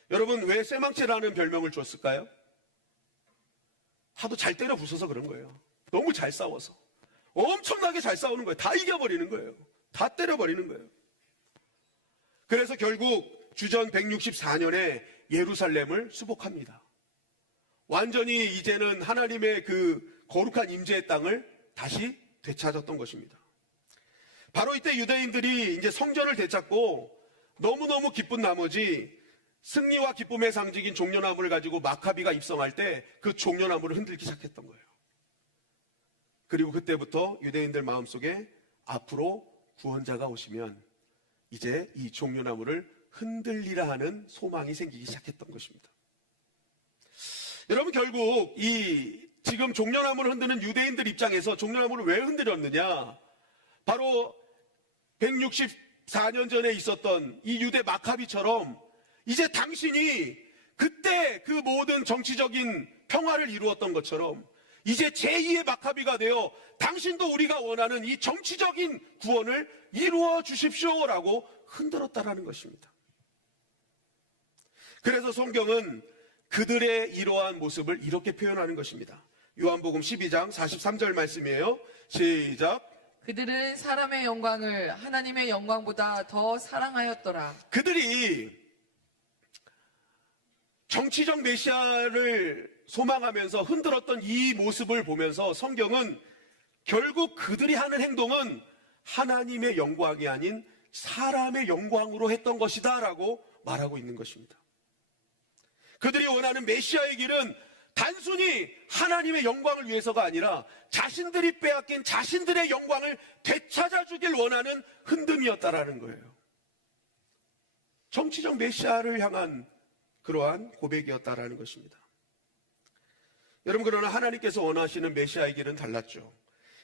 여러분, 왜 쇠망치라는 별명을 줬을까요? 하도 잘 때려 부숴서 그런 거예요. 너무 잘 싸워서. 엄청나게 잘 싸우는 거예요. 다 이겨버리는 거예요. 다 때려버리는 거예요. 그래서 결국 주전 164년에 예루살렘을 수복합니다. 완전히 이제는 하나님의 그 거룩한 임재의 땅을 다시 되찾았던 것입니다. 바로 이때 유대인들이 이제 성전을 되찾고 너무너무 기쁜 나머지 승리와 기쁨의 상징인 종려나무를 가지고 마카비가 입성할 때 그 종려나무를 흔들기 시작했던 거예요. 그리고 그때부터 유대인들 마음속에 앞으로 구원자가 오시면 이제 이 종려나무를 흔들리라 하는 소망이 생기기 시작했던 것입니다. 여러분, 결국 이 지금 종려나무를 흔드는 유대인들 입장에서 종려나무를 왜 흔들었느냐? 바로 164년 전에 있었던 이 유대 마카비처럼 이제 당신이 그때 그 모든 정치적인 평화를 이루었던 것처럼 이제 제2의 마카비가 되어 당신도 우리가 원하는 이 정치적인 구원을 이루어 주십시오라고 흔들었다라는 것입니다. 그래서 성경은 그들의 이러한 모습을 이렇게 표현하는 것입니다. 요한복음 12장 43절 말씀이에요. 시작. 그들은 사람의 영광을 하나님의 영광보다 더 사랑하였더라. 그들이 정치적 메시아를 소망하면서 흔들었던 이 모습을 보면서 성경은 결국 그들이 하는 행동은 하나님의 영광이 아닌 사람의 영광으로 했던 것이다 라고 말하고 있는 것입니다. 그들이 원하는 메시아의 길은 단순히 하나님의 영광을 위해서가 아니라 자신들이 빼앗긴 자신들의 영광을 되찾아주길 원하는 흔듦이었다라는 거예요. 정치적 메시아를 향한 그러한 고백이었다라는 것입니다. 여러분, 그러나 하나님께서 원하시는 메시아의 길은 달랐죠.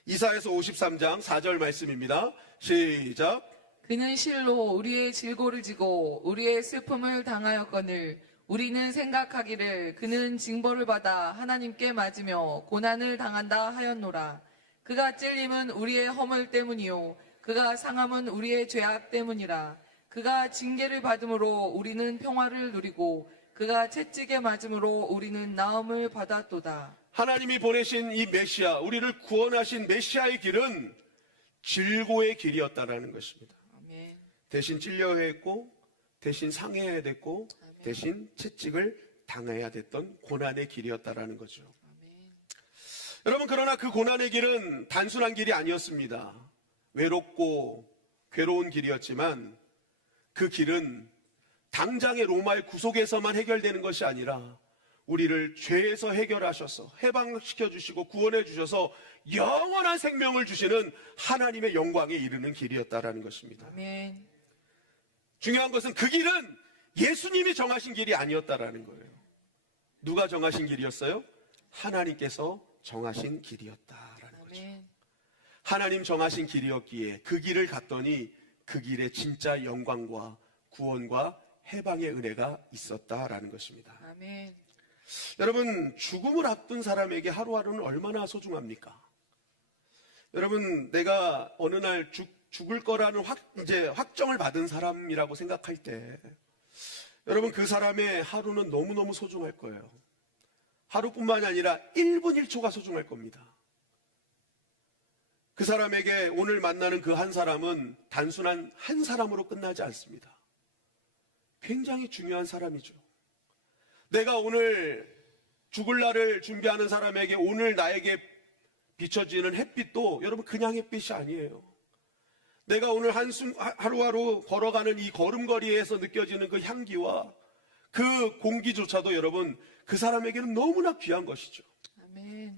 이사야서 53장 4절 말씀입니다. 시작. 그는 실로 우리의 질고를 지고 우리의 슬픔을 당하였거늘 우리는 생각하기를 그는 징벌을 받아 하나님께 맞으며 고난을 당한다 하였노라. 그가 찔림은 우리의 허물 때문이요 그가 상함은 우리의 죄악 때문이라. 그가 징계를 받음으로 우리는 평화를 누리고 그가 채찍에 맞음으로 우리는 나음을 받았도다. 하나님이 보내신 이 메시아, 우리를 구원하신 메시아의 길은 질고의 길이었다라는 것입니다. 아멘. 대신 찔려야 했고, 대신 상해야 됐고, 아멘. 대신 채찍을 당해야 됐던 고난의 길이었다라는 거죠. 아멘. 여러분, 그러나 그 고난의 길은 단순한 길이 아니었습니다. 외롭고 괴로운 길이었지만 그 길은 당장의 로마의 구속에서만 해결되는 것이 아니라 우리를 죄에서 해결하셔서 해방시켜 주시고 구원해 주셔서 영원한 생명을 주시는 하나님의 영광에 이르는 길이었다라는 것입니다. 아멘. 중요한 것은 그 길은 예수님이 정하신 길이 아니었다라는 거예요. 누가 정하신 길이었어요? 하나님께서 정하신 길이었다라는 거죠. 아멘. 하나님 정하신 길이었기에 그 길을 갔더니 그 길에 진짜 영광과 구원과 해방의 은혜가 있었다라는 것입니다. 아멘. 여러분, 죽음을 앞둔 사람에게 하루하루는 얼마나 소중합니까? 여러분, 내가 어느 날 죽을 거라는 이제 확정을 받은 사람이라고 생각할 때 여러분, 그 사람의 하루는 너무너무 소중할 거예요. 하루뿐만이 아니라 1분 1초가 소중할 겁니다. 그 사람에게 오늘 만나는 그 한 사람은 단순한 한 사람으로 끝나지 않습니다. 굉장히 중요한 사람이죠. 내가 오늘 죽을 날을 준비하는 사람에게 오늘 나에게 비춰지는 햇빛도 여러분 그냥 햇빛이 아니에요. 내가 오늘 하루하루 걸어가는 이 걸음걸이에서 느껴지는 그 향기와 그 공기조차도 여러분 그 사람에게는 너무나 귀한 것이죠. 아멘.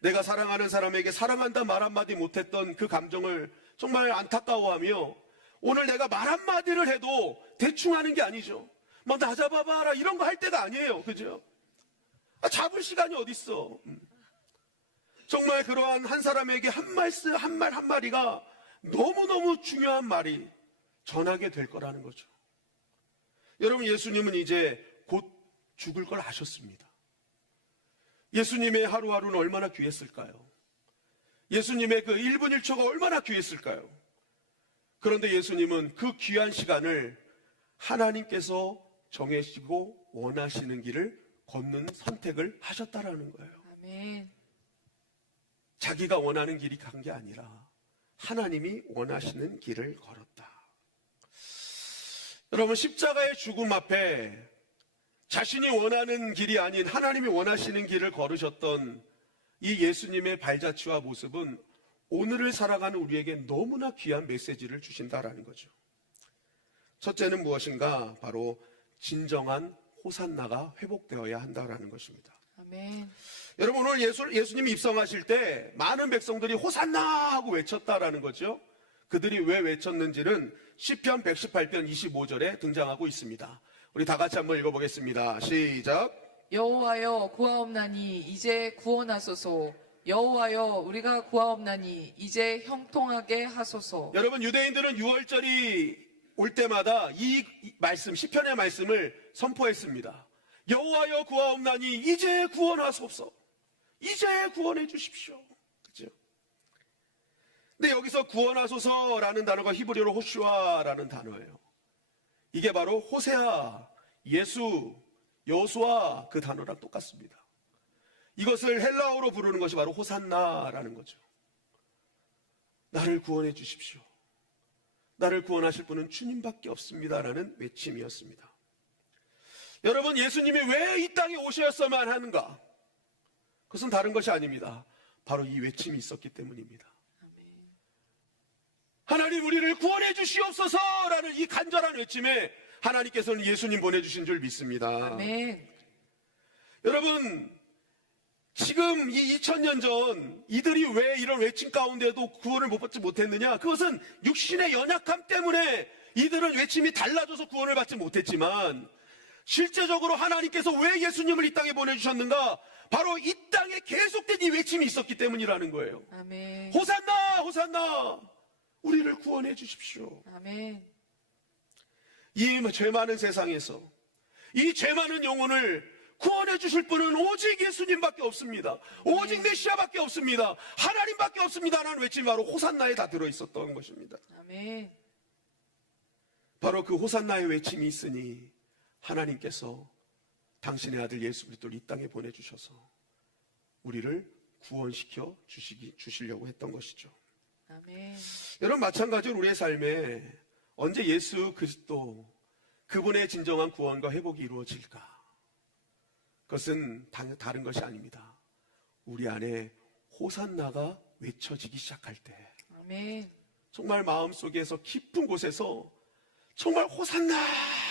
내가 사랑하는 사람에게 사랑한다 말 한마디 못했던 그 감정을 정말 안타까워하며 오늘 내가 말 한마디를 해도 대충 하는 게 아니죠. 뭐 나 잡아봐라 이런 거 할 때가 아니에요. 그죠? 잡을 시간이 어딨어. 정말 그러한 한 사람에게 한 말씀, 한 말 한마디가 너무너무 중요한 말이 전하게 될 거라는 거죠. 여러분, 예수님은 이제 곧 죽을 걸 아셨습니다. 예수님의 하루하루는 얼마나 귀했을까요? 예수님의 그 1분 1초가 얼마나 귀했을까요? 그런데 예수님은 그 귀한 시간을 하나님께서 정해시고 원하시는 길을 걷는 선택을 하셨다라는 거예요. 아멘. 자기가 원하는 길이 간 게 아니라 하나님이 원하시는 길을 걸었다. 여러분, 십자가의 죽음 앞에 자신이 원하는 길이 아닌 하나님이 원하시는 길을 걸으셨던 이 예수님의 발자취와 모습은 오늘을 살아가는 우리에게 너무나 귀한 메시지를 주신다라는 거죠. 첫째는 무엇인가? 바로 진정한 호산나가 회복되어야 한다라는 것입니다. 아멘. 여러분, 오늘 예수님이 입성하실 때 많은 백성들이 호산나 하고 외쳤다라는 거죠. 그들이 왜 외쳤는지는 시편 118편 25절에 등장하고 있습니다. 우리 다 같이 한번 읽어보겠습니다. 시작. 여호와여 구하옵나니 이제 구원하소서. 여호와여 우리가 구하옵나니 이제 형통하게 하소서. 여러분, 유대인들은 6월절이 올 때마다 이 말씀, 시편의 말씀을 선포했습니다. 여호와여 구하옵나니 이제 구원하소서. 이제 구원해 주십시오. 그죠? 근데 여기서 구원하소서라는 단어가 히브리어로 호슈아라는 단어예요. 이게 바로 호세아, 예수, 여호수아 그 단어랑 똑같습니다. 이것을 헬라어로 부르는 것이 바로 호산나라는 거죠. 나를 구원해 주십시오. 나를 구원하실 분은 주님밖에 없습니다라는 외침이었습니다. 여러분, 예수님이 왜 이 땅에 오셨어야만 하는가? 그것은 다른 것이 아닙니다. 바로 이 외침이 있었기 때문입니다. 하나님 우리를 구원해 주시옵소서라는 이 간절한 외침에 하나님께서는 예수님 보내주신 줄 믿습니다. 아멘. 여러분, 지금 이 2000년 전 이들이 왜 이런 외침 가운데도 구원을 못 받지 못했느냐? 그것은 육신의 연약함 때문에 이들은 외침이 달라져서 구원을 받지 못했지만 실제적으로 하나님께서 왜 예수님을 이 땅에 보내주셨는가? 바로 이 땅에 계속된 이 외침이 있었기 때문이라는 거예요. 아멘. 호산나, 호산나, 우리를 구원해 주십시오. 아멘. 이 죄 많은 세상에서 이 죄 많은 영혼을 구원해 주실 분은 오직 예수님밖에 없습니다. 오직 메시아밖에 없습니다. 하나님밖에 없습니다라는 외침이 바로 호산나에 다 들어있었던 것입니다. 아멘. 바로 그 호산나의 외침이 있으니 하나님께서 당신의 아들 예수 그리스도를 이 땅에 보내주셔서 우리를 구원시켜 주시려고 했던 것이죠. 아멘. 여러분, 마찬가지로 우리의 삶에 언제 예수 그리스도 그분의 진정한 구원과 회복이 이루어질까? 그것은 다른 것이 아닙니다. 우리 안에 호산나가 외쳐지기 시작할 때, 아멘. 정말 마음속에서 깊은 곳에서 정말 호산나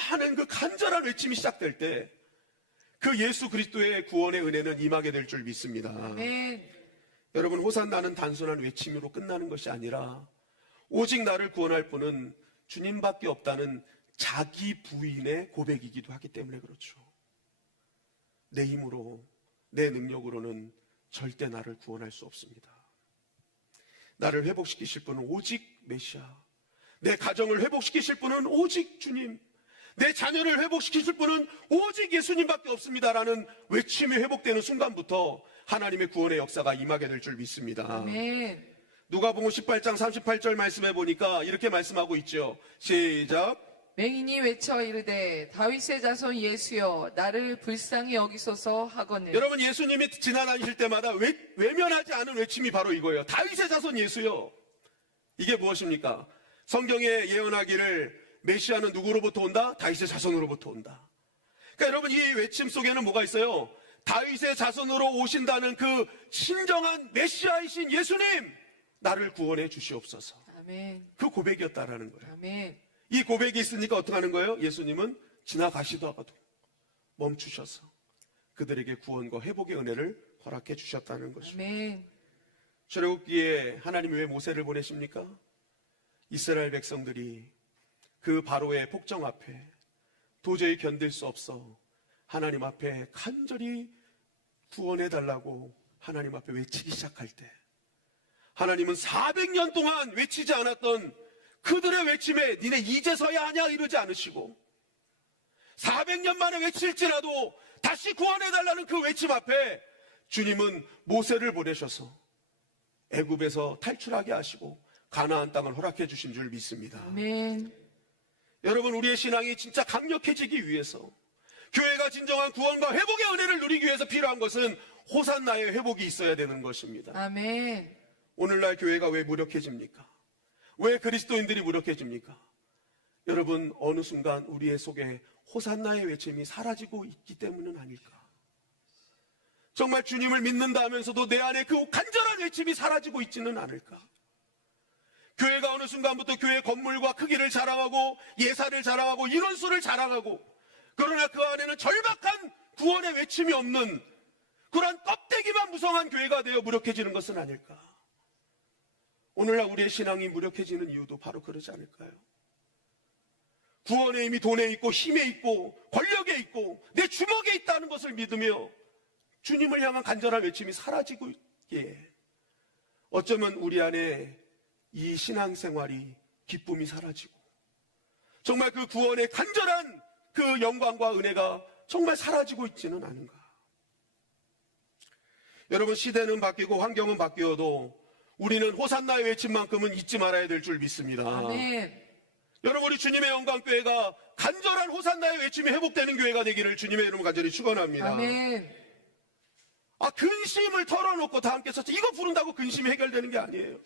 하는 그 간절한 외침이 시작될 때 그 예수 그리스도의 구원의 은혜는 임하게 될 줄 믿습니다. 아멘. 여러분, 호산나는 단순한 외침으로 끝나는 것이 아니라 오직 나를 구원할 분은 주님밖에 없다는 자기 부인의 고백이기도 하기 때문에 그렇죠. 내 힘으로, 내 능력으로는 절대 나를 구원할 수 없습니다. 나를 회복시키실 분은 오직 메시아, 내 가정을 회복시키실 분은 오직 주님, 내 자녀를 회복시키실 분은 오직 예수님밖에 없습니다라는 외침이 회복되는 순간부터 하나님의 구원의 역사가 임하게 될 줄 믿습니다. 아멘. 누가복음 18장 38절 말씀해 보니까 이렇게 말씀하고 있죠. 시작. 맹인이 외쳐 이르되 다윗의 자손 예수여 나를 불쌍히 여기소서 하거늘. 여러분, 예수님이 지나다니실 때마다 외면하지 않은 외침이 바로 이거예요. 다윗의 자손 예수여. 이게 무엇입니까? 성경에 예언하기를 메시아는 누구로부터 온다? 다윗의 자손으로부터 온다. 그러니까 여러분, 이 외침 속에는 뭐가 있어요? 다윗의 자손으로 오신다는 그 신정한 메시아이신 예수님, 나를 구원해 주시옵소서. 아멘. 그 고백이었다라는 거예요. 아멘. 이 고백이 있으니까 어떻게 하는 거예요? 예수님은 지나가시다가도 멈추셔서 그들에게 구원과 회복의 은혜를 허락해 주셨다는 것입니다. 아멘. 출애굽기에 하나님이 왜 모세를 보내십니까? 이스라엘 백성들이 그 바로의 폭정 앞에 도저히 견딜 수 없어 하나님 앞에 간절히 구원해달라고 하나님 앞에 외치기 시작할 때, 하나님은 400년 동안 외치지 않았던 그들의 외침에 니네 이제서야 하냐 이러지 않으시고, 400년 만에 외칠지라도 다시 구원해달라는 그 외침 앞에 주님은 모세를 보내셔서 애굽에서 탈출하게 하시고 가나안 땅을 허락해 주신 줄 믿습니다. 아멘. 여러분, 우리의 신앙이 진짜 강력해지기 위해서, 교회가 진정한 구원과 회복의 은혜를 누리기 위해서 필요한 것은 호산나의 회복이 있어야 되는 것입니다. 아멘. 오늘날 교회가 왜 무력해집니까? 왜 그리스도인들이 무력해집니까? 여러분, 어느 순간 우리의 속에 호산나의 외침이 사라지고 있기 때문은 아닐까? 정말 주님을 믿는다 하면서도 내 안에 그 간절한 외침이 사라지고 있지는 않을까? 교회가 어느 순간부터 교회 건물과 크기를 자랑하고 예산을 자랑하고 인원수를 자랑하고, 그러나 그 안에는 절박한 구원의 외침이 없는 그러한 껍데기만 무성한 교회가 되어 무력해지는 것은 아닐까? 오늘날 우리의 신앙이 무력해지는 이유도 바로 그러지 않을까요? 구원의 힘이 돈에 있고 힘에 있고 권력에 있고 내 주먹에 있다는 것을 믿으며 주님을 향한 간절한 외침이 사라지고 있기에 어쩌면 우리 안에 이 신앙생활이 기쁨이 사라지고 정말 그 구원의 간절한 그 영광과 은혜가 정말 사라지고 있지는 않은가? 여러분, 시대는 바뀌고 환경은 바뀌어도 우리는 호산나의 외침만큼은 잊지 말아야 될 줄 믿습니다. 아멘. 여러분, 우리 주님의 영광교회가 간절한 호산나의 외침이 회복되는 교회가 되기를 주님의 이름으로 간절히 축원합니다. 아멘. 근심을 털어놓고 다 함께 서서 이거 부른다고 근심이 해결되는 게 아니에요.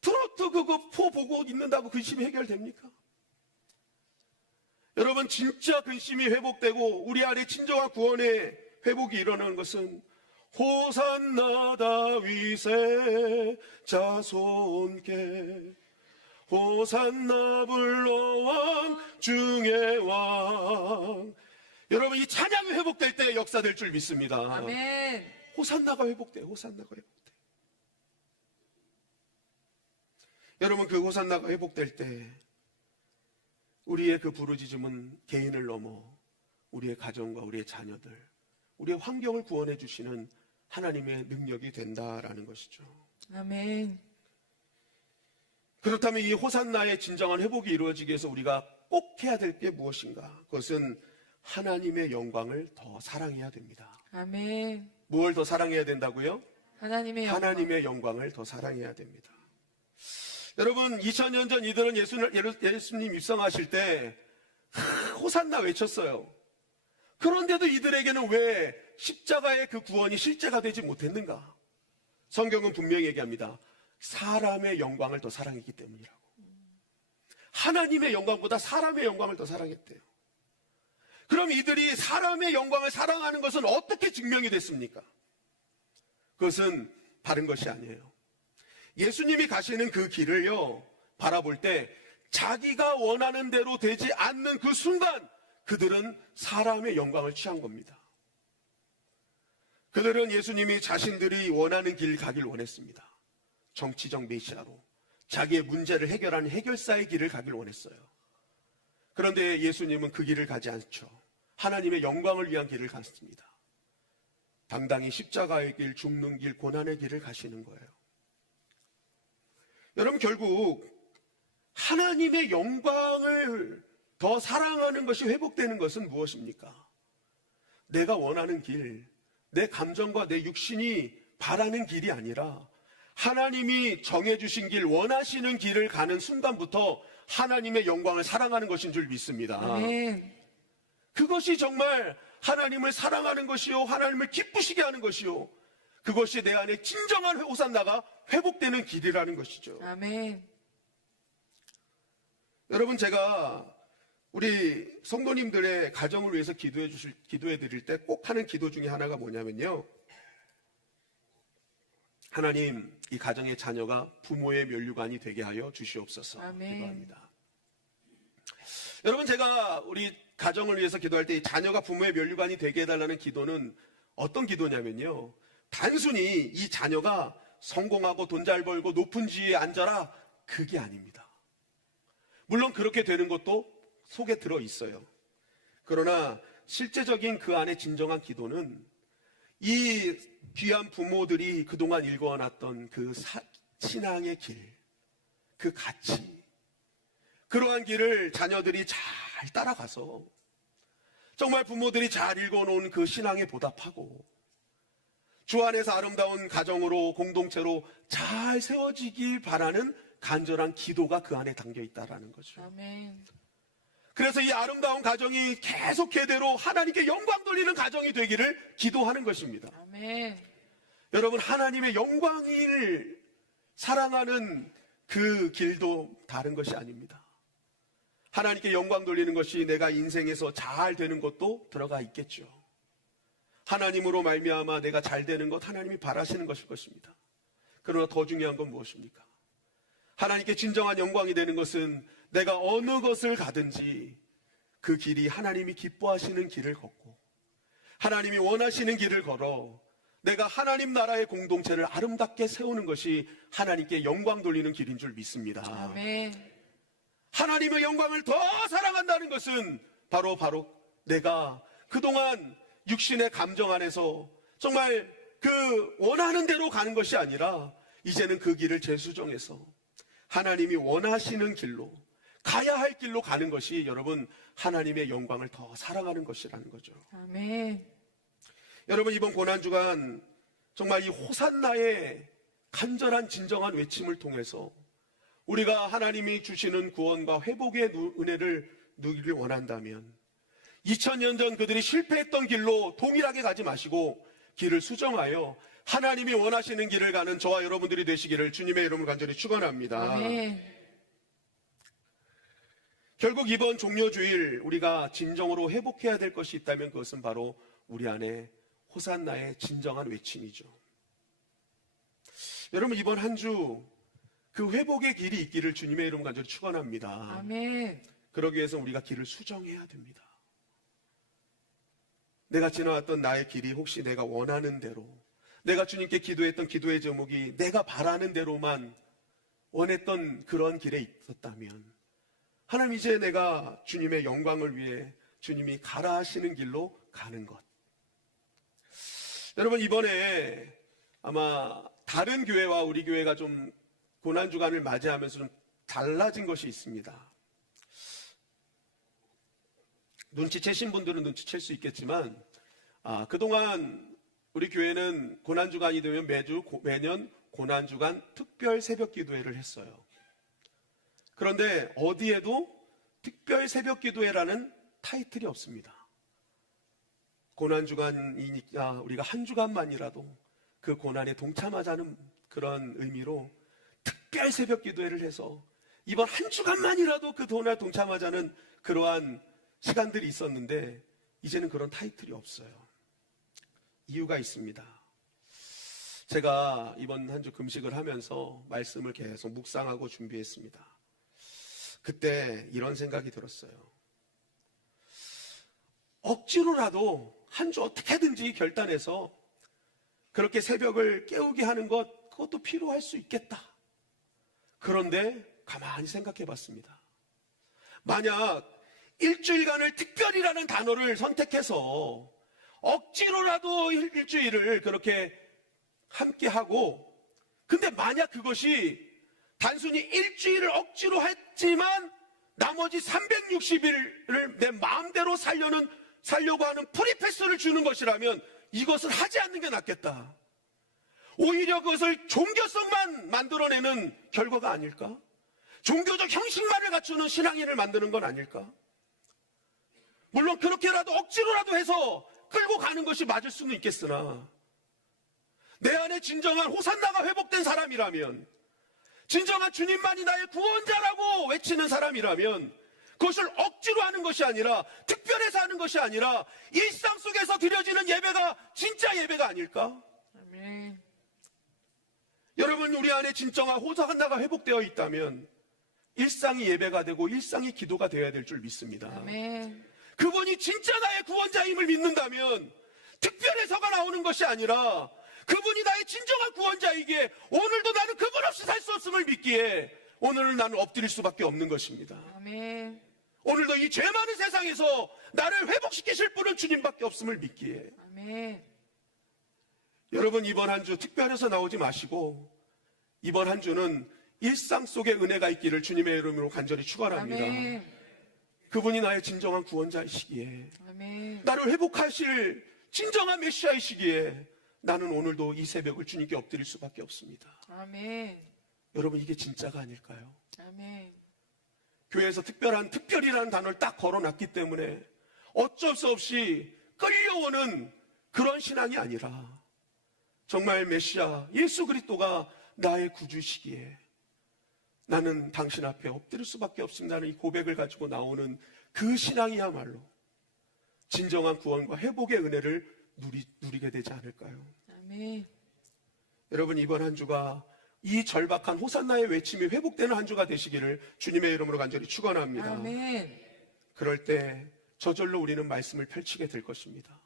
트로트 그거 포 보고 있는다고 근심이 해결됩니까? 여러분, 진짜 근심이 회복되고 우리 안에 진정한 구원의 회복이 일어나는 것은 호산나 다윗의 자손께 호산나 불러왕 중의 왕. 여러분, 이 찬양이 회복될 때 역사될 줄 믿습니다. 아멘. 호산나가 회복돼요. 호산나가 회복돼. 여러분, 그 호산나가 회복될 때 우리의 그 부르짖음은 개인을 넘어 우리의 가정과 우리의 자녀들, 우리의 환경을 구원해 주시는 하나님의 능력이 된다라는 것이죠. 아멘. 그렇다면 이 호산나의 진정한 회복이 이루어지기 위해서 우리가 꼭 해야 될 게 무엇인가? 그것은 하나님의 영광을 더 사랑해야 됩니다. 아멘. 무엇을 더 사랑해야 된다고요? 하나님의 영광. 하나님의 영광을 더 사랑해야 됩니다. 여러분, 2000년 전 이들은 예수님 입성하실 때 호산나 외쳤어요. 그런데도 이들에게는 왜 십자가의 그 구원이 실제가 되지 못했는가? 성경은 분명히 얘기합니다. 사람의 영광을 더 사랑했기 때문이라고. 하나님의 영광보다 사람의 영광을 더 사랑했대요. 그럼 이들이 사람의 영광을 사랑하는 것은 어떻게 증명이 됐습니까? 그것은 바른 것이 아니에요. 예수님이 가시는 그 길을요, 바라볼 때 자기가 원하는 대로 되지 않는 그 순간 그들은 사람의 영광을 취한 겁니다. 그들은 예수님이 자신들이 원하는 길 가길 원했습니다. 정치적 메시아로 자기의 문제를 해결하는 해결사의 길을 가길 원했어요. 그런데 예수님은 그 길을 가지 않죠. 하나님의 영광을 위한 길을 갔습니다. 당당히 십자가의 길, 죽는 길, 고난의 길을 가시는 거예요. 여러분, 결국 하나님의 영광을 더 사랑하는 것이 회복되는 것은 무엇입니까? 내가 원하는 길, 내 감정과 내 육신이 바라는 길이 아니라 하나님이 정해주신 길, 원하시는 길을 가는 순간부터 하나님의 영광을 사랑하는 것인 줄 믿습니다. 아멘. 그것이 정말 하나님을 사랑하는 것이요, 하나님을 기쁘시게 하는 것이요, 그것이 내 안에 진정한 호산나가 회복되는 길이라는 것이죠. 아멘. 여러분, 제가 우리 성도님들의 가정을 위해서 기도해 드릴 때 꼭 하는 기도 중에 하나가 뭐냐면요, 하나님, 이 가정의 자녀가 부모의 면류관이 되게 하여 주시옵소서. 아멘. 기도합니다. 여러분, 제가 우리 가정을 위해서 기도할 때 이 자녀가 부모의 면류관이 되게 해달라는 기도는 어떤 기도냐면요, 단순히 이 자녀가 성공하고 돈 잘 벌고 높은 지위에 앉아라, 그게 아닙니다. 물론 그렇게 되는 것도 속에 들어 있어요. 그러나 실제적인 그 안에 진정한 기도는 이 귀한 부모들이 그동안 읽어놨던 그 신앙의 길, 그 가치, 그러한 길을 자녀들이 잘 따라가서 정말 부모들이 잘 읽어놓은 그 신앙에 보답하고 주 안에서 아름다운 가정으로 공동체로 잘 세워지길 바라는 간절한 기도가 그 안에 담겨 있다라는 거죠. 아멘. 그래서 이 아름다운 가정이 계속 대대로 하나님께 영광 돌리는 가정이 되기를 기도하는 것입니다. 아멘. 여러분, 하나님의 영광을 사랑하는 그 길도 다른 것이 아닙니다. 하나님께 영광 돌리는 것이 내가 인생에서 잘 되는 것도 들어가 있겠죠. 하나님으로 말미암아 내가 잘 되는 것, 하나님이 바라시는 것일 것입니다. 그러나 더 중요한 건 무엇입니까? 하나님께 진정한 영광이 되는 것은 내가 어느 것을 가든지 그 길이 하나님이 기뻐하시는 길을 걷고 하나님이 원하시는 길을 걸어 내가 하나님 나라의 공동체를 아름답게 세우는 것이 하나님께 영광 돌리는 길인 줄 믿습니다. 아멘. 하나님의 영광을 더 사랑한다는 것은 바로 내가 그동안 육신의 감정 안에서 정말 그 원하는 대로 가는 것이 아니라 이제는 그 길을 재수정해서 하나님이 원하시는 길로 가야 할 길로 가는 것이 여러분 하나님의 영광을 더 사랑하는 것이라는 거죠. 아멘. 여러분, 이번 고난주간 정말 이 호산나의 간절한 진정한 외침을 통해서 우리가 하나님이 주시는 구원과 회복의 은혜를 누리길 원한다면 2000년 전 그들이 실패했던 길로 동일하게 가지 마시고 길을 수정하여 하나님이 원하시는 길을 가는 저와 여러분들이 되시기를 주님의 이름으로 간절히 축원합니다. 아멘. 결국 이번 종료주일 우리가 진정으로 회복해야 될 것이 있다면 그것은 바로 우리 안에 호산나의 진정한 외침이죠. 여러분, 이번 한 주 그 회복의 길이 있기를 주님의 이름 간절히 축원합니다. 아멘. 그러기 위해서 우리가 길을 수정해야 됩니다. 내가 지나왔던 나의 길이 혹시 내가 원하는 대로, 내가 주님께 기도했던 기도의 제목이 내가 바라는 대로만 원했던 그런 길에 있었다면 하나님, 이제 내가 주님의 영광을 위해 주님이 가라 하시는 길로 가는 것. 여러분, 이번에 아마 다른 교회와 우리 교회가 좀 고난주간을 맞이하면서 좀 달라진 것이 있습니다. 눈치채신 분들은 눈치챌 수 있겠지만 그동안 우리 교회는 고난주간이 되면 매년 고난주간 특별 새벽 기도회를 했어요. 그런데 어디에도 특별 새벽 기도회라는 타이틀이 없습니다. 고난주간이니까 우리가 한 주간만이라도 그 고난에 동참하자는 그런 의미로 특별 새벽 기도회를 해서 이번 한 주간만이라도 그 고난에 동참하자는 그러한 시간들이 있었는데 이제는 그런 타이틀이 없어요. 이유가 있습니다. 제가 이번 한 주 금식을 하면서 말씀을 계속 묵상하고 준비했습니다. 그때 이런 생각이 들었어요. 억지로라도 한 주 어떻게든지 결단해서 그렇게 새벽을 깨우게 하는 것, 그것도 필요할 수 있겠다. 그런데 가만히 생각해 봤습니다. 만약 일주일간을 특별이라는 단어를 선택해서 억지로라도 일주일을 그렇게 함께 하고, 근데 만약 그것이 단순히 일주일을 억지로 했지만 나머지 360일을 내 마음대로 살려고 하는 프리패스를 주는 것이라면 이것은 하지 않는 게 낫겠다. 오히려 그것을 종교성만 만들어내는 결과가 아닐까? 종교적 형식만을 갖추는 신앙인을 만드는 건 아닐까? 물론 그렇게라도 억지로라도 해서 끌고 가는 것이 맞을 수는 있겠으나 내 안에 진정한 호산나가 회복된 사람이라면, 진정한 주님만이 나의 구원자라고 외치는 사람이라면 그것을 억지로 하는 것이 아니라, 특별해서 하는 것이 아니라 일상 속에서 드려지는 예배가 진짜 예배가 아닐까? 아멘. 여러분, 우리 안에 진정한 호산나가 회복되어 있다면 일상이 예배가 되고 일상이 기도가 되어야 될 줄 믿습니다. 아멘. 그분이 진짜 나의 구원자임을 믿는다면 특별해서가 나오는 것이 아니라 그분이 나의 진정한 구원자이기에 오늘도 나는 그분 없이 살 수 없음을 믿기에 오늘은 나는 엎드릴 수밖에 없는 것입니다. 아멘. 오늘도 이 죄 많은 세상에서 나를 회복시키실 분은 주님밖에 없음을 믿기에 아멘. 여러분 이번 한 주 특별해서 나오지 마시고 이번 한 주는 일상 속에 은혜가 있기를 주님의 이름으로 간절히 축원합니다. 아멘. 그분이 나의 진정한 구원자이시기에 아멘. 나를 회복하실 진정한 메시아이시기에 나는 오늘도 이 새벽을 주님께 엎드릴 수밖에 없습니다. 아멘. 여러분 이게 진짜가 아닐까요? 아멘. 교회에서 특별이라는 단어를 딱 걸어놨기 때문에 어쩔 수 없이 끌려오는 그런 신앙이 아니라 정말 메시아 예수 그리스도가 나의 구주시기에 나는 당신 앞에 엎드릴 수밖에 없습니다는 이 고백을 가지고 나오는 그 신앙이야말로 진정한 구원과 회복의 은혜를 누리게 되지 않을까요? 아멘. 여러분 이번 한 주가 이 절박한 호산나의 외침이 회복되는 한 주가 되시기를 주님의 이름으로 간절히 축원합니다. 아멘. 그럴 때 저절로 우리는 말씀을 펼치게 될 것입니다.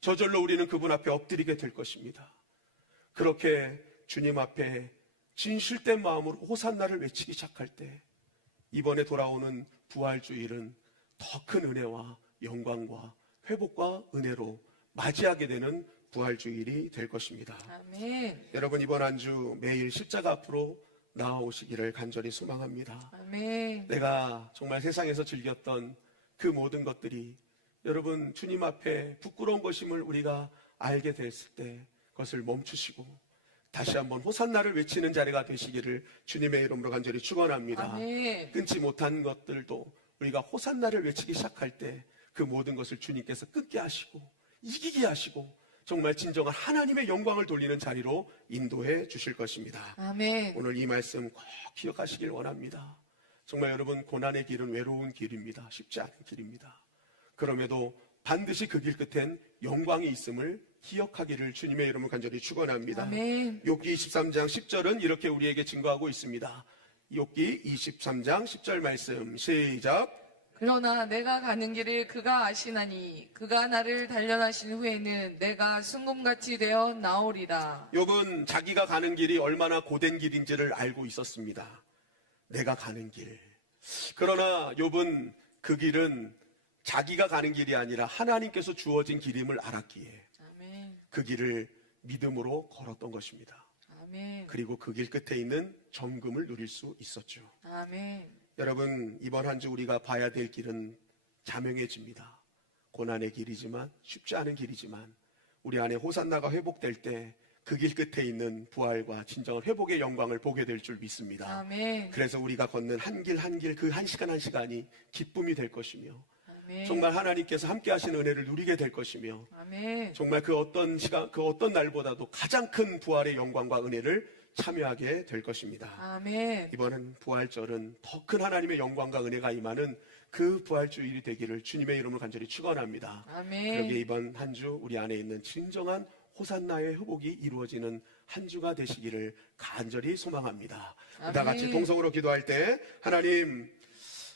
저절로 우리는 그분 앞에 엎드리게 될 것입니다. 그렇게 주님 앞에 진실된 마음으로 호산나를 외치기 시작할 때 이번에 돌아오는 부활주일은 더 큰 은혜와 영광과 회복과 은혜로 맞이하게 되는 부활주일이 될 것입니다. 아멘. 여러분 이번 한 주 매일 십자가 앞으로 나아오시기를 간절히 소망합니다. 아멘. 내가 정말 세상에서 즐겼던 그 모든 것들이 여러분 주님 앞에 부끄러운 것임을 우리가 알게 됐을 때 그것을 멈추시고 다시 한번 호산나를 외치는 자리가 되시기를 주님의 이름으로 간절히 축원합니다. 아멘. 끊지 못한 것들도 우리가 호산나를 외치기 시작할 때 그 모든 것을 주님께서 끊게 하시고 이기게 하시고 정말 진정한 하나님의 영광을 돌리는 자리로 인도해 주실 것입니다. 아멘. 오늘 이 말씀 꼭 기억하시길 원합니다. 정말 여러분 고난의 길은 외로운 길입니다. 쉽지 않은 길입니다. 그럼에도 반드시 그 길 끝엔 영광이 있음을 기억하기를 주님의 이름으로 간절히 축원합니다. 아멘. 욥기 23장 10절은 이렇게 우리에게 증거하고 있습니다. 욥기 23장 10절 말씀 시작. 그러나 내가 가는 길을 그가 아시나니 그가 나를 단련하신 후에는 내가 순금같이 되어 나오리라. 욥은 자기가 가는 길이 얼마나 고된 길인지를 알고 있었습니다. 내가 가는 길. 그러나 욥은 그 길은 자기가 가는 길이 아니라 하나님께서 주어진 길임을 알았기에 아멘. 그 길을 믿음으로 걸었던 것입니다. 아멘. 그리고 그 길 끝에 있는 정금을 누릴 수 있었죠. 아멘. 여러분 이번 한 주 우리가 봐야 될 길은 자명해집니다. 고난의 길이지만 쉽지 않은 길이지만 우리 안에 호산나가 회복될 때 그 길 끝에 있는 부활과 진정한 회복의 영광을 보게 될 줄 믿습니다. 아멘. 그래서 우리가 걷는 한 길 한 길 그 한 시간 한 시간이 기쁨이 될 것이며 아멘. 정말 하나님께서 함께 하시는 은혜를 누리게 될 것이며 아멘. 정말 그 어떤 시간 그 어떤 날보다도 가장 큰 부활의 영광과 은혜를 참여하게 될 것입니다. 아멘. 이번은 부활절은 더 큰 하나님의 영광과 은혜가 임하는 그 부활주일이 되기를 주님의 이름으로 간절히 축원합니다. 아멘. 그러기에 이번 한 주 우리 안에 있는 진정한 호산나의 회복이 이루어지는 한 주가 되시기를 간절히 소망합니다. 다 같이 아멘. 동성으로 기도할 때 하나님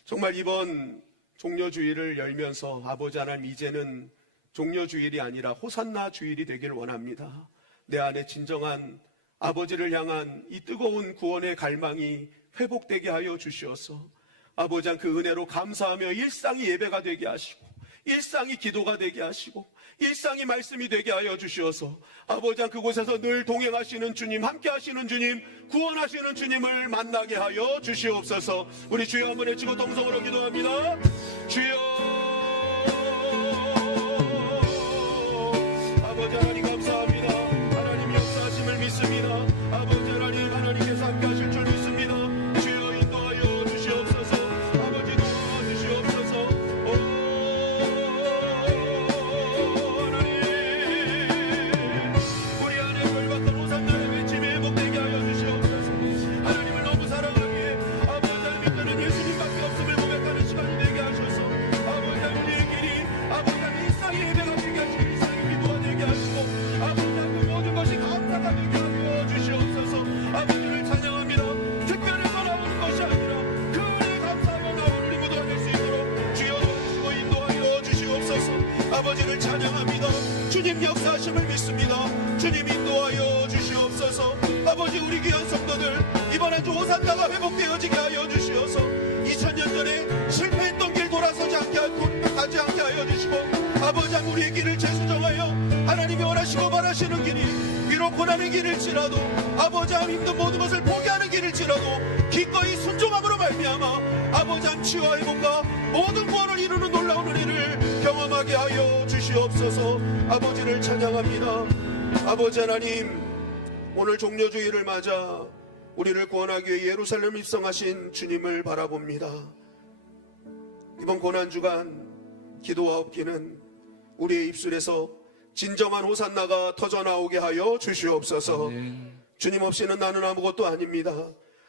정말 이번 종려주일을 열면서 아버지 하나님 이제는 종려주일이 아니라 호산나 주일이 되길 원합니다. 내 안에 진정한 아버지를 향한 이 뜨거운 구원의 갈망이 회복되게 하여 주시어서 아버지 그 은혜로 감사하며 일상이 예배가 되게 하시고 일상이 기도가 되게 하시고 일상이 말씀이 되게 하여 주시어서 아버지 그곳에서 늘 동행하시는 주님 함께 하시는 주님 구원하시는 주님을 만나게 하여 주시옵소서. 우리 주여 한번 외치고 동성으로 기도합니다. 주여 아버지 하나님 감사합니다. 하나님 역사하심을 믿습니다. 아버지 하나님 하나님께서 함께 하실 줄 믿습니다. 주여 인도하여 주시옵소서. 아버지 도와주시옵소서. 하나님 우리 안에 결박한 호산나의 외침이 회복되게 하여 주시옵소서. 하나님을 너무 사랑하기에 아버지 하나님 믿는 예수님밖에 없음을 고백하는 시간이 되게 하셔서 찬양합니다. 주님 역사하심을 믿습니다. 주님 인도하여 주시옵소서. 아버지, 우리 귀한 성도들 이번 한 주 호산나가 회복되어지게 하여 주시어서 2000년 전에 실패했던 길 돌아서지 않게 가지 않게 하여 주시고, 아버지 우리의 길을 재수정하여 하나님이 원하시고 바라시는 길이 비록 고난의 길일지라도, 아버지 힘든 모든 것을 포기하는 길일지라도 기꺼이 순종함으로 말미암아 아버지 치유와 회복과 모든 구원을 이루는 놀라운 은혜를 경험하게 하여 주시옵소서. 아버지를 찬양합니다. 아버지 하나님, 오늘 종려주의를 맞아 우리를 구원하기 위해 예루살렘 입성하신 주님을 바라봅니다. 이번 고난주간 기도와 업기는 우리의 입술에서 진정한 호산나가 터져나오게 하여 주시옵소서. 주님 없이는 나는 아무것도 아닙니다.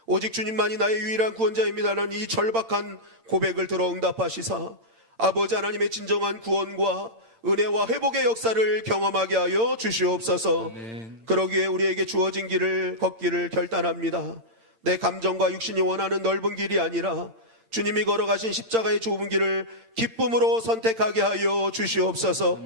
오직 주님만이 나의 유일한 구원자입니다라는 이 절박한 고백을 들어 응답하시사 아버지 하나님의 진정한 구원과 은혜와 회복의 역사를 경험하게 하여 주시옵소서. 그러기에 우리에게 주어진 길을 걷기를 결단합니다. 내 감정과 육신이 원하는 넓은 길이 아니라 주님이 걸어가신 십자가의 좁은 길을 기쁨으로 선택하게 하여 주시옵소서.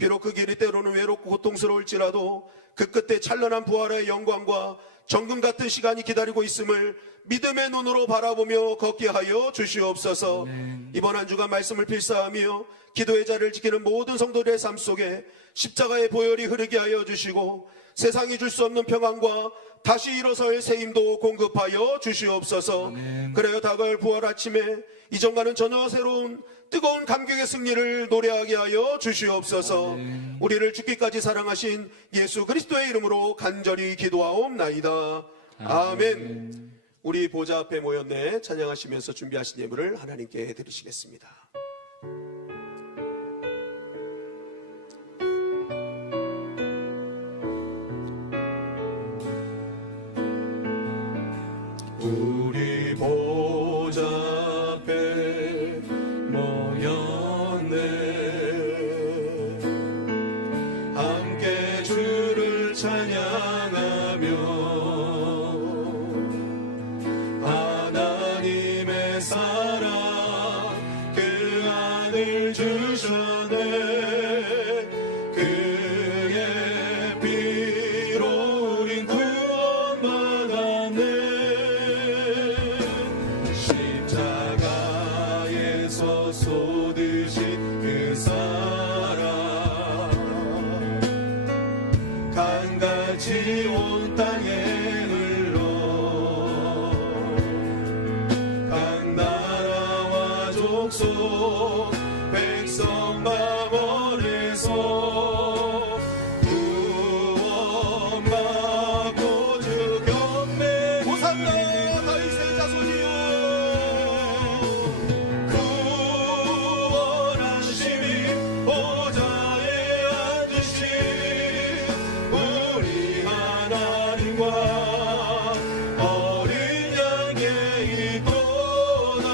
비록 그 길이 때로는 외롭고 고통스러울지라도 그 끝에 찬란한 부활의 영광과 정금 같은 시간이 기다리고 있음을 믿음의 눈으로 바라보며 걷게 하여 주시옵소서. 이번 한 주간 말씀을 필사하며 기도의 자리를 지키는 모든 성도들의 삶 속에 십자가의 보혈이 흐르게 하여 주시고 세상이 줄 수 없는 평안과 다시 일어설 새 힘도 공급하여 주시옵소서. 그래야 다가올 부활 아침에 이전과는 전혀 새로운 뜨거운 감격의 승리를 노래하게 하여 주시옵소서. 우리를 죽기까지 사랑하신 예수 그리스도의 이름으로 간절히 기도하옵나이다. 아멘. 우리 보좌 앞에 모였네. 찬양하시면서 준비하신 예물을 하나님께 드리시겠습니다. 우리 보좌 앞에 모였네. 함께 주를 찬양하며 하나님의 사랑 그 아들 주셨네. 그의 피로 우린 구원받았네. 십자가에서 쏟으신 그 사랑 강같이 온 땅에 흘러 각 나라와 족속 백성 마음원에서 구원받고 주 경배 호산나 다윗의 자손이여. 구원하심이 보좌에 앉으신 우리 하나님과 어린 양의 있도다.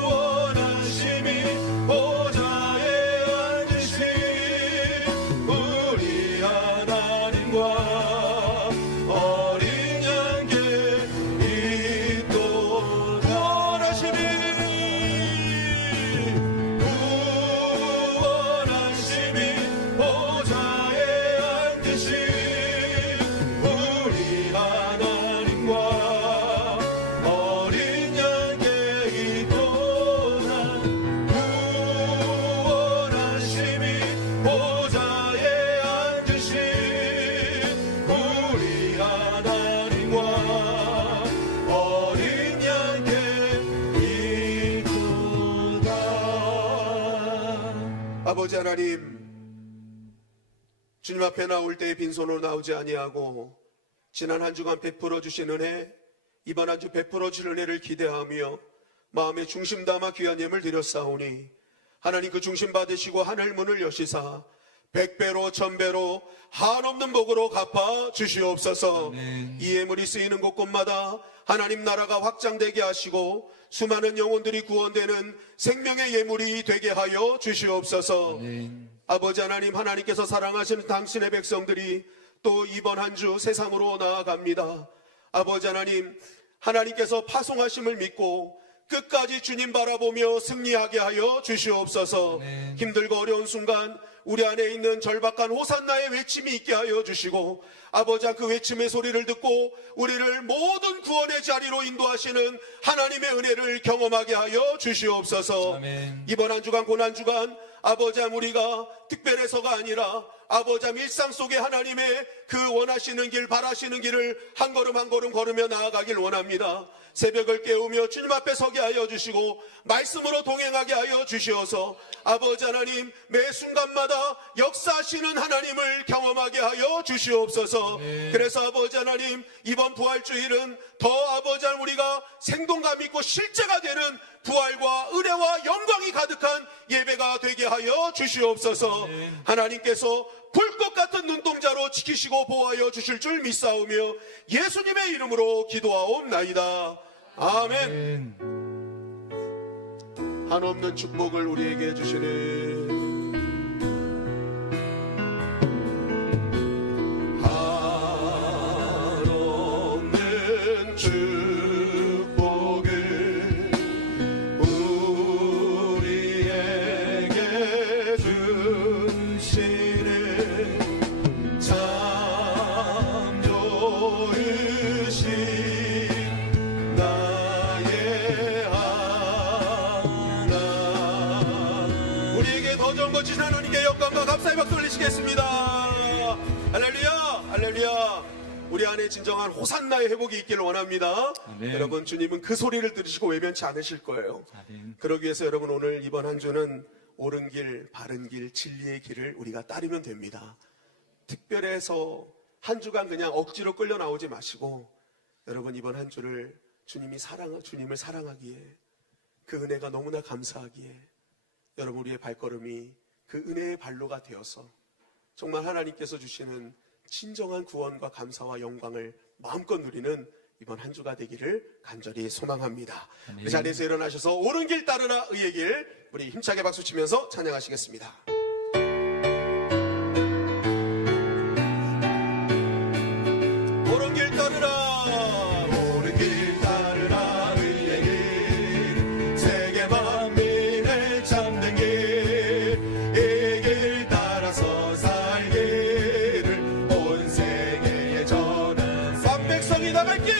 구원하심이 보좌에 앉으신 우리 하나님과 어린 양의 있도다. 구원하심이 보좌에 앉으신 우리 하나님과 어린 양의 있도다. 구원하심이 보좌에 앉으신 우리 하나님과 어린 양의 있도다. 아버지 하나님, 주님 앞에 나올 때 빈손으로 나오지 아니하고 지난 한 주간 베풀어 주신 은혜, 이번 한 주 베풀어 주실 은혜를 기대하며 마음의 중심 담아 귀한 예물 드렸사오니 하나님 그 중심 받으시고 하늘 문을 여시사 100배로 1000배로 한없는 복으로 갚아 주시옵소서. 이 예물이 쓰이는 곳곳마다 하나님 나라가 확장되게 하시고 수많은 영혼들이 구원되는 생명의 예물이 되게 하여 주시옵소서. 아버지 하나님, 하나님께서 사랑하시는 당신의 백성들이 또 이번 한 주 세상으로 나아갑니다. 아버지 하나님, 하나님께서 파송하심을 믿고 끝까지 주님 바라보며 승리하게 하여 주시옵소서. 힘들고 어려운 순간 우리 안에 있는 절박한 호산나의 외침이 있게 하여 주시고, 아버지 그 외침의 소리를 듣고 우리를 모든 구원의 자리로 인도하시는 하나님의 은혜를 경험하게 하여 주시옵소서. 아멘. 이번 한 주간 고난주간 아버지 우리가 특별해서가 아니라 아버지 일상 속에 하나님의 그 원하시는 길 바라시는 길을 한 걸음 한 걸음 걸으며 나아가길 원합니다. 새벽을 깨우며 주님 앞에 서게 하여 주시고 말씀으로 동행하게 하여 주시어서 아버지 하나님 매 순간마다 역사하시는 하나님을 경험하게 하여 주시옵소서. 그래서 아버지 하나님 이번 부활주일은 더 아버지 하나님 우리가 생동감 있고 실제가 되는 부활과 은혜와 영광이 가득한 예배가 되게 하여 주시옵소서. 하나님께서 불꽃 같은 눈동자로 지키시고 보호하여 주실 줄 믿사오며 예수님의 이름으로 기도하옵나이다. 아멘. 한없는 축복을 우리에게 주시는 한없는 축복을 우리에게 주시는 참 좋으신 나의 하나님, 우리에게 더 좋은 것 주신 하나님께 영광과 감사의 박수 올리시겠습니다. 할렐루야 할렐루야. 우리 안에 진정한 호산나의 회복이 있기를 원합니다. 아멘. 여러분 주님은 그 소리를 들으시고 외면치 않으실 거예요. 아멘. 그러기 위해서 여러분 오늘 이번 한 주는 옳은 길, 바른 길, 진리의 길을 우리가 따르면 됩니다. 특별해서 한 주간 그냥 억지로 끌려 나오지 마시고 여러분 이번 한 주를 주님을 사랑하기에 그 은혜가 너무나 감사하기에 여러분 우리의 발걸음이 그 은혜의 발로가 되어서 정말 하나님께서 주시는 진정한 구원과 감사와 영광을 마음껏 누리는 이번 한 주가 되기를 간절히 소망합니다. 아멘. 그 자리에서 일어나셔서 옳은 길 따르라 의의 길, 우리 힘차게 박수치면서 찬양하시겠습니다. 옳은 길 따르라 옳은 길 따르라 의의 길, 세계 만민의 참된 길, 이 길 따라서 살기를 온 세계에 전한 삼백성이 나갈 길,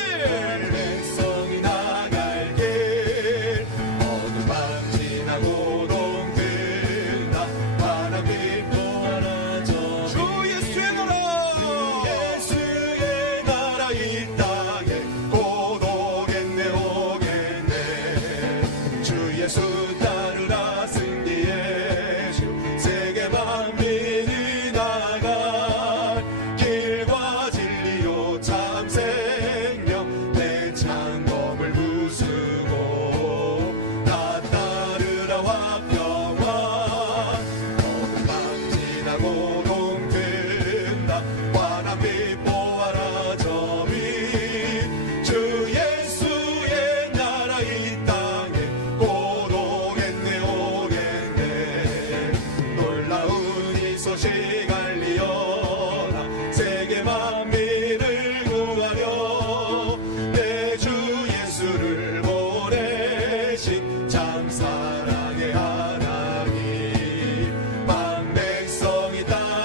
백성이 나갈 길, 어두운 밤 지나고 동든다 바람 빛보아라 저 주 예수의 나라, 예수의 나라 이 땅에 곧 오겠네 오겠네. 주 예수 따르라 승리의 주, 세계 만민이 나갈 길과 진리요 참 생명, 내 창검을 부수고 나 따르라 화평화, 어두운 밤 지나고 동든다 환한 빛 보아라 저 빛, 주 예수의 나라 이 땅에 곧 오겠네 오겠네. 놀라운 이 소식 알리어라 세계 만민을 구하려 내 주 예수를 보내신 참 사랑의 하나님, 만 백성이 따르라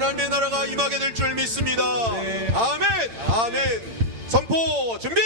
하나님의 나라가 임하게 될 줄 믿습니다. 네. 아멘. 아멘. 선포 준비.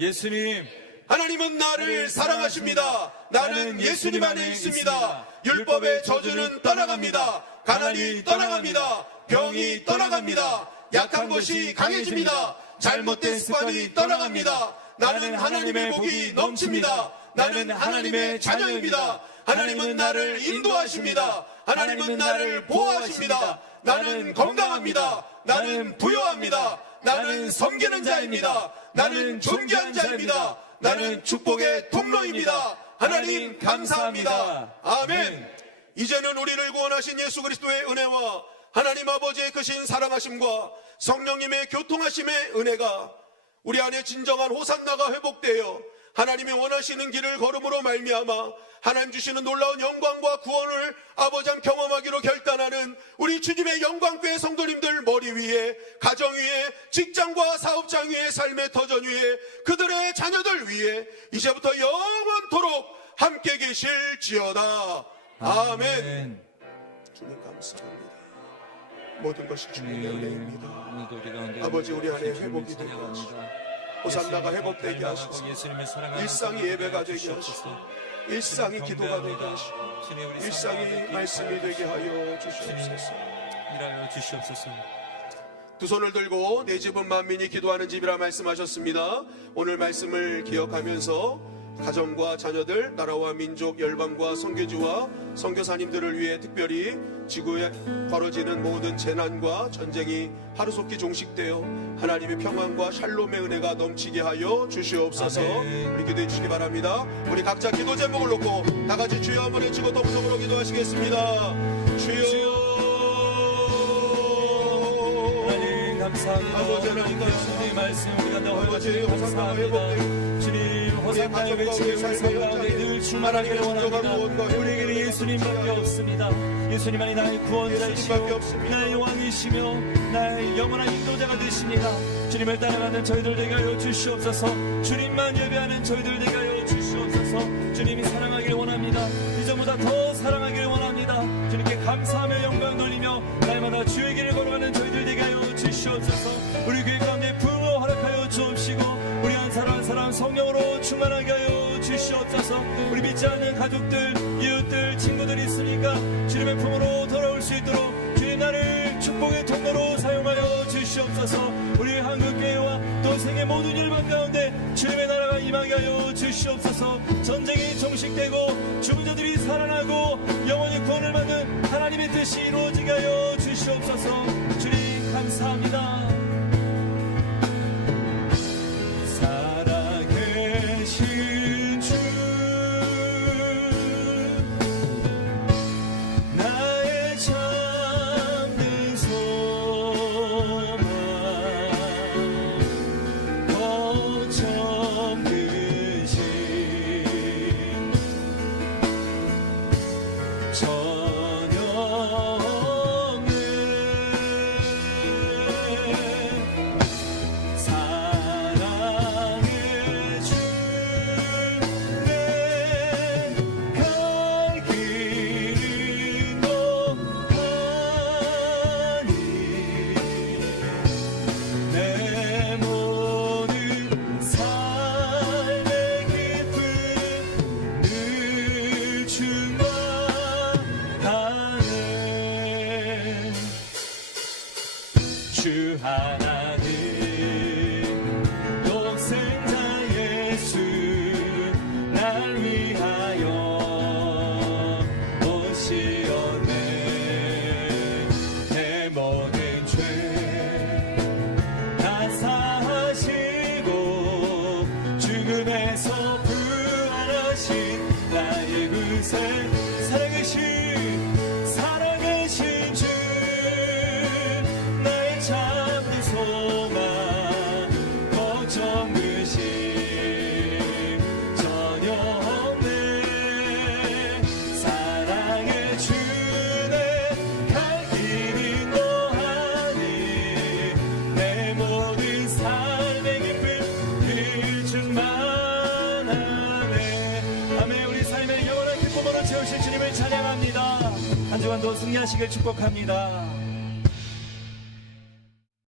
예수님, 하나님은 나를 사랑하십니다. 나는 예수님 안에 있습니다. 율법의 저주는 떠나갑니다. 가난이 떠나갑니다. 병이 떠나갑니다. 약한 것이 강해집니다. 잘못된 습관이 떠나갑니다. 나는 하나님의 복이 넘칩니다. 나는 하나님의 자녀입니다. 하나님은 나를 인도하십니다. 하나님은 나를 보호하십니다. 나는 건강합니다. 나는 부요합니다. 나는 섬기는 자입니다. 나는 존귀한 자입니다. 나는 축복의 통로입니다. 하나님 감사합니다. 아멘. 이제는 우리를 구원하신 예수 그리스도의 은혜와 하나님 아버지의 크신 사랑하심과 성령님의 교통하심의 은혜가 우리 안에 진정한 호산나가 회복되어 하나님이 원하시는 길을 걸음으로 말미암아 하나님 주시는 놀라운 영광과 구원을 아버지 함 경험하기로 결단하는 우리 주님의 영광교회 성도님들 머리 위에, 가정 위에, 직장과 사업장 위에, 삶의 터전 위에, 그들의 자녀들 위에 이제부터 영원토록 함께 계실지어다. 아멘. 주님 감사합니다. 모든 것이 주님의 은혜입니다. 아버지 우리 안에 회복이 되게 하시고 호산나가 회복되게 하시고 일상이 예배가 되게 하시고 일상이 기도가 되게 하시고 일상이 말씀이 되게 하여 주시옵소서. 일하여 주시옵소서. 두 손을 들고 내 집은 만민이 기도하는 집이라 말씀하셨습니다. 오늘 말씀을 기억하면서 가정과 자녀들, 나라와 민족, 열방과 선교지와 선교사님들을 위해 특별히 지구에 벌어지는 모든 재난과 전쟁이 하루속히 종식되어 하나님의 평안과 샬롬의 은혜가 넘치게 하여 주시옵소서. 아멘. 우리 기도해 주시기 바랍니다. 우리 각자 기도 제목을 놓고 다 같이 주여 한번 외치고 동성으로 기도하시겠습니다. 주여. 하나님 감사합니다. 아버지 하나님 주님 말씀 우리가 더 아버지 회복되고 호산나가 감사합니다. 회복되고 주님 호산나의 외침에 우리 삶 가운데 늘 충만하기를 원합니다. 우리에게는 예수님밖에 없습니다. 예수님만이 나의 구원자이시오 나의 왕이시며 나의 영원한 인도자가 되십니다. 주님을 따라가는 저희들 되게 하여 주시옵소서. 주님만 예배하는 저희들 되게 하여 주시옵소서. 주님이 사랑하기를 원합니다. 이전보다 더 사랑하기를 원합니다. 주님께 감사하며 영광 돌리며 날마다 주의 길을 걸어가는 저희들 되게 하여 주시옵소서. 우리 교회 가운데 부흥을 허락하여 주옵시고 우리 한 사람 한 사람 성령으로 충만하게 하여 주시옵소서. 우리 믿지 않는 가족들, 이웃들, 친구들이 있으니까 주님의 품으로 돌아올 수 있도록 주님 나를 축복의 통로로 사용하여 주시옵소서. 우리 한국교회와 또 세계 모든 일반 가운데 주님의 나라가 임하게 하여 주시옵소서. 전쟁이 종식되고 죽은 자들이 살아나고 영원히 구원을 받는 하나님의 뜻이 이루어지게 하여 주시옵소서. 주님 감사합니다. 살아계신 주 나의 참된 소망 거점 되신 주 하나님 독생자 예수 날 위하여 오시었네. 내 모든 죄 다 사하시고 죽음에서 부활하신 나의 구세 살아계신 주 참된 소망 걱정 의심 전혀 없네. 사랑의 주내 갈 길 인도하니 내 모든 삶의 기쁨 일줄만하네. 아멘. 우리 삶의 영원한 기쁨으로 채우실 주님을 찬양합니다. 한 주간도 승리하시길 축복합니다.